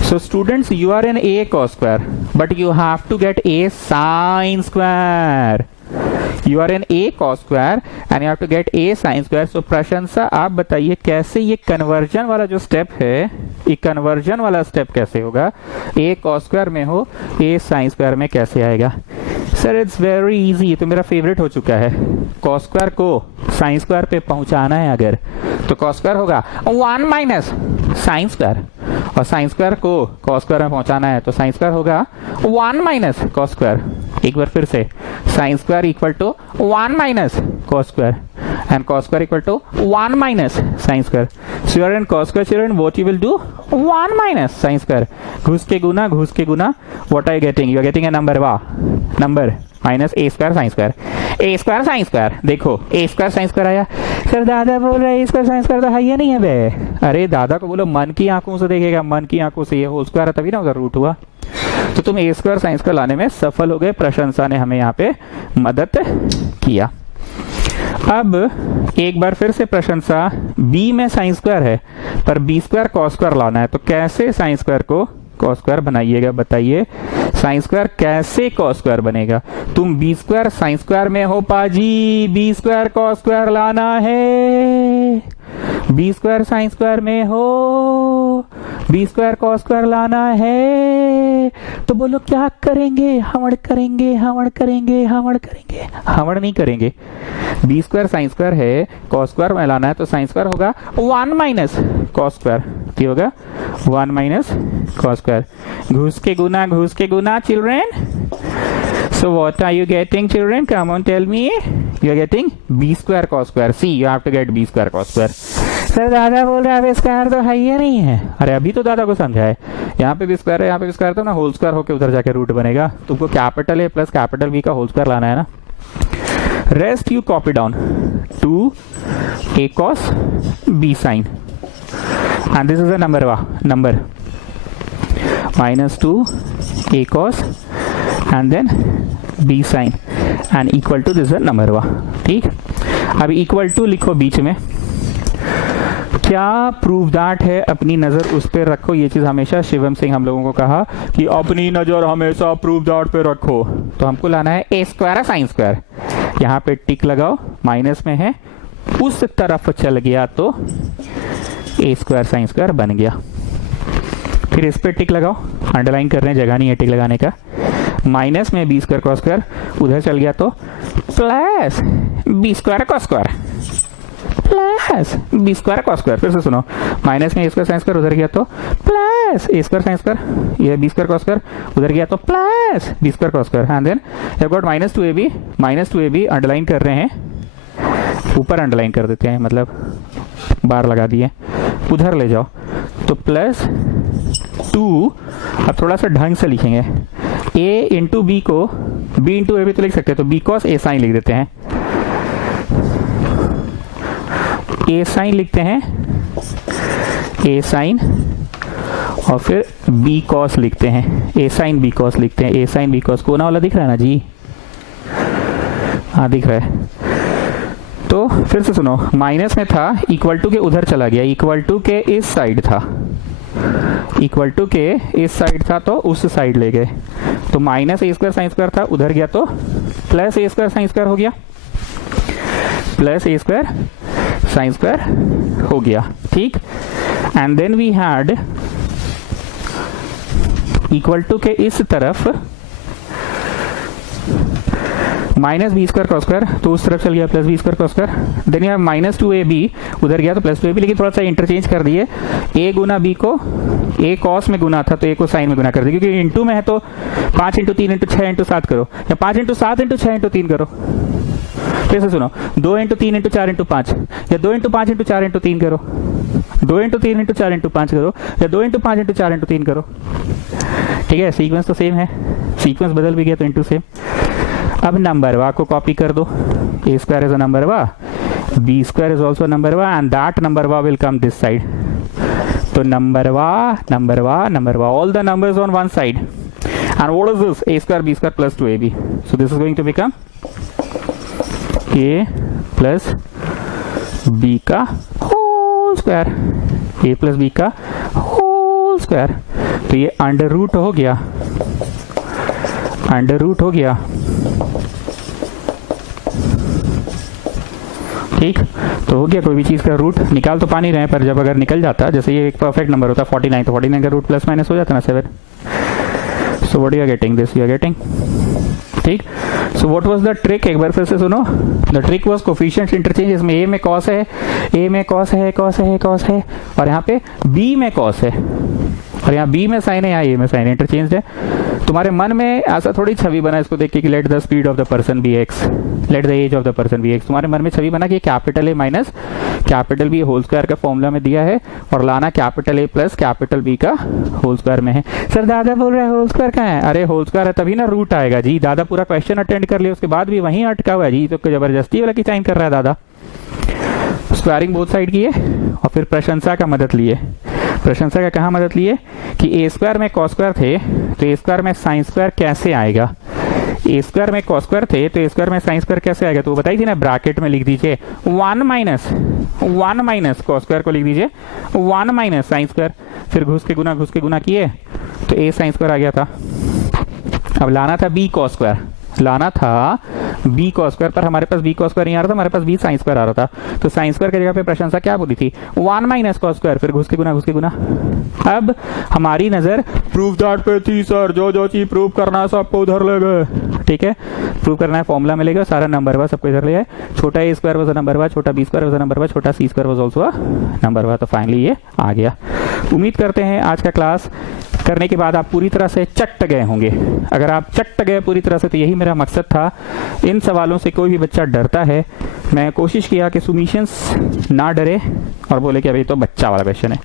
So students, you are in a cos square, but you have to get a sin square. You are in a cos square and you have to get a sin square. So प्रशंसा आप बताइए कैसे ये conversion वाला जो step है, ये conversion वाला स्टेप कैसे होगा? a cos square में हो a sin square में कैसे आएगा? सर इट्स वेरी इजी, ये तो मेरा फेवरेट हो चुका है। cos स्क्वायर को sin स्क्वायर पे पहुंचाना है अगर, तो cos स्क्वायर होगा 1 माइनस sin स्क्वायर, और sin स्क्वायर को cos स्क्वायर में पहुंचाना है तो sin स्क्वायर होगा 1 माइनस cos स्क्वायर। एक बार फिर से, sin square equal to 1 minus cos square and cos square equal to 1 minus sin square. So you are in cos square children, what you will do? 1 minus sin square. घुस के गुना, what are you getting? You are getting a number, वाह, number minus a square sine square, a square sine square. देखो a square sine square आया। Sir दादा बोल रहे a square sine square तो है ही नहीं है बे। अरे दादा को बोलो मन की आंखों से देखेगा, मन की आंखों से, ये होल स्क्वायर है तभी ना उधर रूट हुआ। तो तुम a स्क्वायर साइन स्क्वायर लाने में सफल हो गए, प्रशंसा ने हमें यहाँ पे मदद किया। अब एक बार फिर से प्रशंसा, b में साइन स्क्वायर है पर b स्क्वायर कॉस स्क्वायर लाना है, तो कैसे साइन स्क्वायर को कॉस स्क्वायर बनाइएगा बताइए? साइन स्क्वायर कैसे कॉस स्क्वायर बनेगा? तुम b स्क्वायर साइन स्क्वायर में हो पाजी, b स्क्वायर कॉस स्क्वायर लाना है। b स्क्वायर साइन स्क्वायर में हो, b स्क्वायर कॉस स्क्वायर लाना है, तो बोलो क्या करेंगे? हमड़ करेंगे, हमड़ करेंगे, हमड़ करेंगे, हमड़ नहीं करेंगे। b स्क्वायर साइन स्क्वायर है, कॉस स्क्वायर में लाना है, तो साइन स्क्वायर होगा 1 माइनस कॉस स्क्वायर, क्या होगा? 1 माइनस कॉस स्क्वायर। घुस के गुना children. So what are you getting children? Come on tell me. You are getting b square cos square. See, you have to get b square cos square. Sir दादा बोल रहा है square तो है ही नहीं है। अरे अभी तो दादा को समझाए, यहाँ पे भी स्क्वायर है, यहाँ पे भी स्क्वायर, तो ना होल स्क्वायर होके उधर जाके रूट बनेगा। तुमको capital A plus capital B का होल स्क्वायर लाना है ना। Rest you copy down 2 a cos b sin and this is a number, वाह, number -2 a cos and then b sin and equal to this is a number, वाह। ठीक, अब equal to लिखो बीच में। क्या प्रूव दैट है? अपनी नजर उस पे रखो। ये चीज हमेशा शिवम सिंह हम लोगों को कहा कि अपनी नजर हमेशा प्रूव दैट पे रखो। तो हमको लाना है ए स्क्वायर साइन स्क्वायर, यहाँ पे टिक लगाओ, माइनस में है, उस तरफ चल गया तो ए स्क्वायर साइन स्क्वायर बन गया। फिर इस पे टिक लगाओ, अंडरलाइन कर रहे हैं, जगह नहीं है टिक लगाने का। माइनस में बी स्क्वायर कॉस स्क्वायर, उधर चल गया तो plus B square cos square, plus B square cos square. फिर से सुनो, माइनस में ए स्क्वायर साइन स्क्वायर, उधर गया तो plus A square sine square, ये बी स्क्वायर कॉस स्क्वायर, उधर गया तो plus B square cos square. And then you got -2ab underline कर रहे हैं, ऊपर अंडरलाइन कर देते हैं, मतलब बार लगा दिए, उधर ले जाओ तो +2। अब थोड़ा सा ढंग से लिखेंगे, a इंटू बी को b इंटू ए भी तो लिख सकते हैं, तो b cos a साइन लिख देते हैं, a साइन लिखते हैं, a साइन, और फिर b cos लिखते हैं, a साइन b cos लिखते हैं, a साइन b cos। कोना वाला दिख रहा है ना जी? हाँ दिख रहा है। तो फिर से सुनो, माइनस में था, इक्वल टू के उधर चला गया, इक्वल टू के इस साइड था, इक्वल टू के इस साइड था तो उस साइड ले गए, तो minus A square sine square था, उधर गया तो plus A square sine square हो गया, plus A square sine square हो गया। ठीक, and then we had equal to के इस तरफ minus B square cos square, तो उस तरफ चल गया plus B square cos square. Then यहाँ माइनस 2ab उधर गया तो प्लस 2ab, लेकिन थोड़ा सा इंटरचेंज कर दिए, a गुना b को a कॉस में गुना था तो a को साइन में गुना कर दिया, क्योंकि इंटू में है तो 5 इंटू 3 इंटू 6 इंटू 7 करो, या 5 इंटू 7 इंटू 6 इंटू 3 करो। फिर से सुनो, 2 इंटू 3 इंटू 4 इंटू 5, या 2 इंटू 5 इंटू 4 इंटू 3 करो, 2 इंटू 3 इंटू 4 इंटू 5 करो, या 2 इंटू 5 इंटू 4 इंटू 3 करो। ठीक है, सीक्वेंस तो सेम है, सीक्वेंस बदल भी गया तो इंटू सेम। अब नंबर वा को कॉपी कर दो, A square is a number one, B square is also number one, and that number one will come this side. तो number one number one number one, all the numbers on one side, and what is this, a square b square plus 2ab, so this is going to become a plus b का whole square, a plus b का whole square. तो ये under root हो गया, under root हो गया। ठीक, तो हो गया, कोई भी चीज का रूट निकाल तो पा नहीं रहे, पर जब अगर निकल जाता, जैसे ये एक परफेक्ट नंबर होता 49, तो 49 का रूट प्लस माइनस हो जाता ना 7। So what you are getting, this you are getting. ठीक, so what was the trick, एक बार फिर से सुनो। The trick was coefficients interchange. इसमें a में कॉस है, a में कॉस है, कॉस है, कॉस है, और यहाँ पे b में कॉस है, और यहाँ b में साइन है, यहाँ a में साइन है, इंटरचेंज है। तुम्हारे मन में ऐसा थोड़ी छवि बना इसको देख के कि let the speed of the person be x, let the age of the person be x। तुम्हारे मन में छवि बना कि capital A minus capital B whole square का फॉर्मूला में दिया है, और लाना capital A plus capital B का होल स्क्वायर में है। सर दादा बोल रहे हैं होल स्क्वायर कहाँ है? अरे होल स्क्वायर है तभी ना रूट आएगा जी। दादा पूरा क्वेश्चन अटेंड कर लिया, उसके बाद भी वहीं अटका हुआ है जी, तो जबरदस्ती वाला की टाइम कर रहा है दादा। स्क्वायरिंग बोथ साइड किए और फिर प्रशंसा का मदद लिए। प्रशंसा का कहाँ मदद लिए कि ए स्क्वायर में कॉस स्क्वायर थे तो ए स्क्वायर में साइन स्क्वायर कैसे आएगा, ए स्क्वायर में कॉस स्क्वायर थे तो ए स्क्वायर में साइन स्क्वायर कैसे आएगा, तो वो बताई थी ना, ब्रैकेट में लिख दीजिए 1 माइनस कॉस स्क्वायर को लिख दीजिए 1 माइनस साइन स्क्वायर, फिर घुस के गुना किए तो ए साइन स्क्वायर आ गया था। अब लाना था बी कॉस स्क्वायर, लाना था बी कॉस स्क्वायर, पर हमारे पास बी कॉस स्क्वायर नहीं आ रहा था, हमारे पास बी साइन स्क्वायर आ रहा था। तो साइन स्क्वायर की जगह पे प्रशंसा क्या बोली थी, 1 माइनस कॉस स्क्वायर, फिर घुस के गुना। अब हमारी नजर प्रूफ दैट पे थी सर, जो चीज प्रूव करना है सबको उधर ले गए। ठीक है, प्रूव करना है, फॉर्मूला मिलेगा, सारा नंबर वा सबको इधर ले आए। छोटा A square was a number वा, छोटा B square was a number वा, छोटा C square was also a number वा। तो फाइनली ये आ गया। उम्मीद करते हैं आज का क्लास करने के बाद आप पूरी तरह से चट गए होंगे। अगर आप चट गए पूरी तरह से तो यही मेरा मकसद था। इन सवालों से कोई भी बच्चा डरता है, मैं कोशिश किया कि सुमिशंस ना डरे और बोले कि अभी तो बच्चा वाला क्वेश्चन है।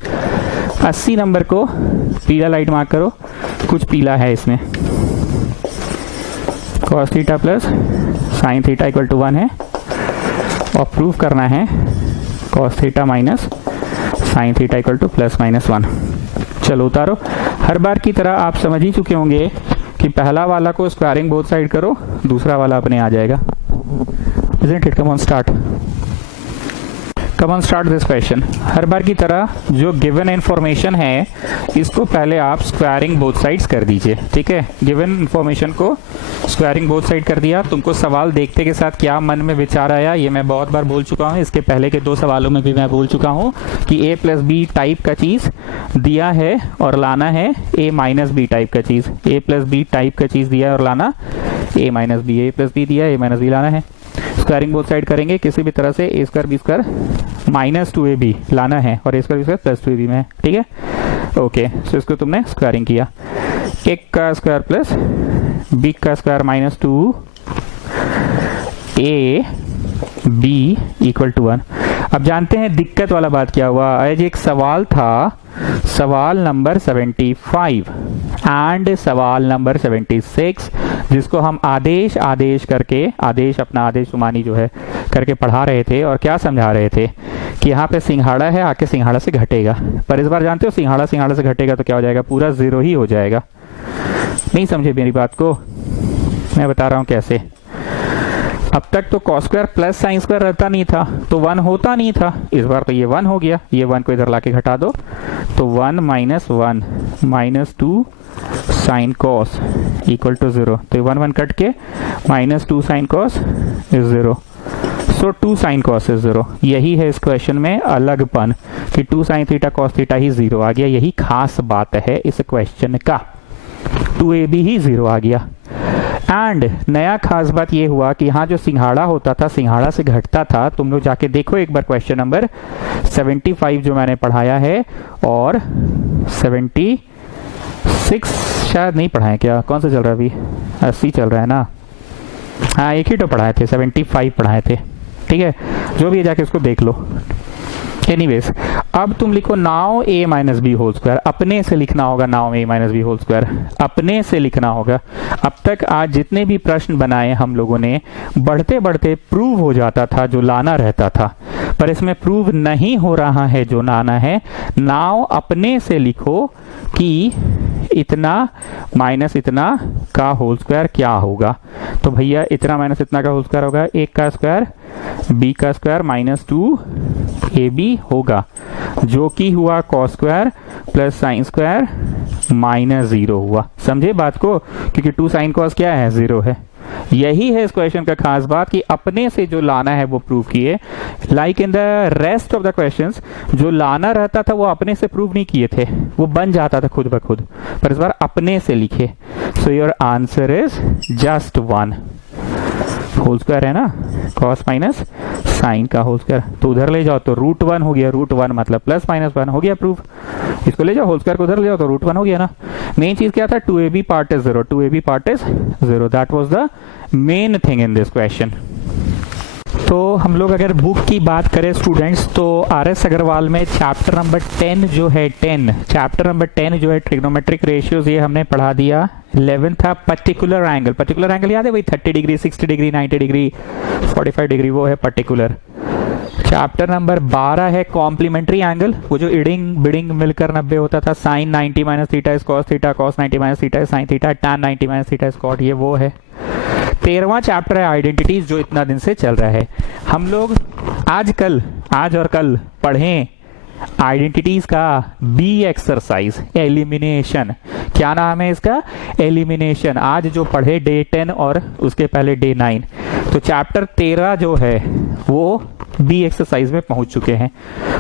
80 नंबर को पीला लाइट मार्क करो, कुछ पीला है इसमें। cos theta plus sine theta equal to 1 है, और प्रूव करना है cos theta minus sine theta equal to plus minus 1। चलो उतारो। हर बार की तरह आप समझ ही चुके होंगे कि पहला वाला को स्क्वायरिंग बोथ साइड करो, दूसरा वाला अपने आ जाएगा। Isn't it? Come on, start. Come on, start this question. हर बार की तरह जो गिवन इन्फॉर्मेशन है इसको पहले आप स्क्वायरिंग बोथ साइड्स कर दीजिए। ठीक है, गिवन इन्फॉर्मेशन को स्क्वायरिंग बोथ साइड कर दिया। तुमको सवाल देखते के साथ क्या मन में विचार आया ये मैं बहुत बार बोल चुका हूँ, इसके पहले के 2 सवालों में भी मैं बोल चुका हूँ कि a प्लस बी टाइप का चीज दिया है और लाना है a माइनस बी टाइप का चीज। a प्लस बी टाइप का चीज दिया है और लाना a minus B, a plus B दिया है, a माइनस बी लाना है। स्क्वायरिंग बोथ साइड करेंगे किसी भी तरह से, a square B square minus 2ab लाना है और a square B square plus 2ab में है। ठीक है, ओके। सो इसको तुमने स्क्वायरिंग किया, एक का स्क्वायर प्लस बी का square minus 2 a b equal to 1। अब जानते हैं दिक्कत वाला बात क्या हुआ। आज एक सवाल था, सवाल नंबर 75 एंड सवाल नंबर 76, जिसको हम आदेश करके, आदेश अपना आदेश सुमानी जो है करके पढ़ा रहे थे और क्या समझा रहे थे कि यहाँ पे सिंघाड़ा है, आके सिंघाड़ा से घटेगा। पर इस बार जानते हो सिंघाड़ा से घटेगा तो क्या हो जाएगा, पूरा 0 ही हो जाएगा। नहीं समझे मेरी बात को, मैं बता रहा हूँ कैसे। अब तक तो cos square plus sine square रहता नहीं था तो 1 होता नहीं था, इस बार तो ये 1 हो गया। ये 1 को इधर लाके घटा दो तो 1 minus 1 minus 2 sine cos equal to 0। तो ये 1 1 कट के minus 2 sine cos is 0। So 2 sine cos is 0। यही है इस क्वेश्चन में अलगपन कि 2 साइन थीटा कॉस थीटा ही 0 आ गया। यही खास बात है इस क्वेश्चन का, 2ab ही 0 आ गया। एंड नया खास बात ये हुआ कि यहाँ जो सिंघाड़ा होता था सिंघाड़ा से घटता था। तुम लोग जाके देखो एक बार क्वेश्चन नंबर 75 जो मैंने पढ़ाया है, और 76 शायद नहीं पढ़ाए क्या, कौन सा चल रहा है अभी, 80 चल रहा है ना, हाँ एक ही तो पढ़ाए थे, 75 पढ़ाए थे, ठीक है, जो भी है जाके उसको देख लो। एनीवेज अब तुम लिखो now a minus B whole square, अपने से लिखना होगा, now a minus B whole square अपने से लिखना होगा। अब तक आज जितने भी प्रश्न बनाए हम लोगों ने, बढ़ते बढ़ते प्रूव हो जाता था जो लाना रहता था, पर इसमें प्रूव नहीं हो रहा है जो लाना है। नाउ अपने से लिखो कि इतना माइनस इतना का होल स्क्वायर क्या होगा। तो भैया इतना माइनस इतना का होल स्क्वायर होगा a का स्क्वायर b का स्क्वायर माइनस 2ab होगा, जो कि हुआ cos square plus sine square minus 0 हुआ। समझे बात को, क्योंकि 2 साइन कॉस क्या है, 0 है। यही है इस क्वेश्चन का खास बात कि अपने से जो लाना है वो प्रूव किए। Like in the rest of the questions जो लाना रहता था वो अपने से प्रूव नहीं किए थे, वो बन जाता था खुद ब खुद, पर इस बार अपने से लिखे। So your answer is just 1 whole square है ना, कॉस माइनस साइन का होल स्क्वायर, तो उधर ले जाओ तो √1 हो गया, √1 मतलब प्लस माइनस 1 हो गया प्रूफ। इसको ले जाओ होल स्क्वायर को उधर ले जाओ तो √1 हो गया ना। मेन चीज क्या था, 2ab part is 0, 2ab part is 0, that was the main thing in this question. तो हम लोग अगर बुक की बात करें स्टूडेंट्स, तो RS अग्रवाल में चैप्टर नंबर 10 जो है, चैप्टर नंबर 10 जो है ट्रिग्नोमेट्रिक रेशियोज, ये हमने पढ़ा दिया। 11 था पर्टिकुलर एंगल, पर्टिकुलर एंगल याद है वही 30 डिग्री, 60 डिग्री, 90 डिग्री, 45 डिग्री, वो है पर्टिकुलर। चैप्टर नंबर 12 है कॉम्प्लीमेंट्री एंगल, वो जो इडिंग बिडिंग मिलकर 90 होता था, sine 90 minus theta is cos theta, cos 90 minus theta is sine theta, tan 90 minus theta is cot, ये वो है। 13वां चैप्टर है आइडेंटिटीज, जो इतना दिन से चल रहा है। हम लोग आज और कल पढ़ें आइडेंटिटीज का बी एक्सरसाइज, एलिमिनेशन। क्या नाम है इसका, एलिमिनेशन। आज जो पढ़े डे 10 और उसके पहले डे 9, तो चैप्टर 13 जो है वो बी एक्सरसाइज में पहुंच चुके हैं।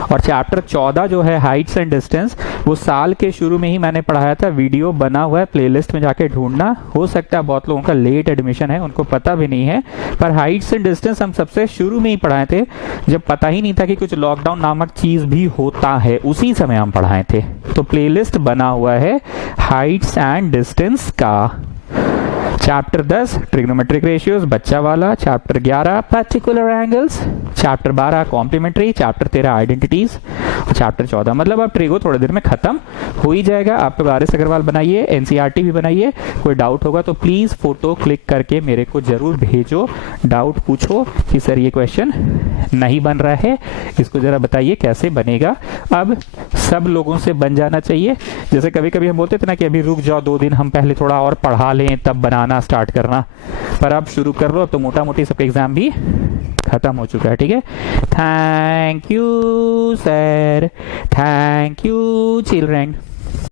और चैप्टर 14 जो है हाइट्स एंड डिस्टेंस, वो साल के शुरू में ही मैंने पढ़ाया था, वीडियो बना हुआ है, प्लेलिस्ट में जाके ढूंढना। हो सकता है बहुत लोगों का लेट एडमिशन है, उनको पता भी नहीं है, पर हाइट्स एंड डिस्टेंस हम सबसे शुरू में ही पढ़ाए थे, जब पता ही नहीं था कि कुछ लॉकडाउन नामक चीज भी होता है, उसी समय हम पढ़ाए थे। तो प्लेलिस्ट बना हुआ है हाइट्स एंड डिस्टेंस का। चैप्टर 10 ट्रिग्नोमेट्रिक रेशियोज बच्चा वाला, chapter 11 particular angles, chapter 12 complementary, chapter 13 identities, और चैप्टर 14 मतलब अब ट्रिगो थोड़ी देर में खत्म हो ही जाएगा। आप लोग RS अग्रवाल बनाइए, NCERT भी बनाइए। कोई डाउट होगा तो प्लीज फोटो क्लिक करके मेरे को जरूर भेजो, डाउट पूछो कि सर ये क्वेश्चन नहीं बन रहा है, इसको जरा बताइए कैसे बनेगा। अब सब लोगों से बन जाना चाहिए। जैसे कभी कभी हम बोलते थे ना कि अभी रुक जाओ 2 दिन, हम पहले थोड़ा और पढ़ा लें तब बनाना स्टार्ट करना, पर अब शुरू कर लो, तो मोटा मोटी सबके एग्जाम भी खत्म हो चुका है, ठीक है। Thank you sir, thank you children.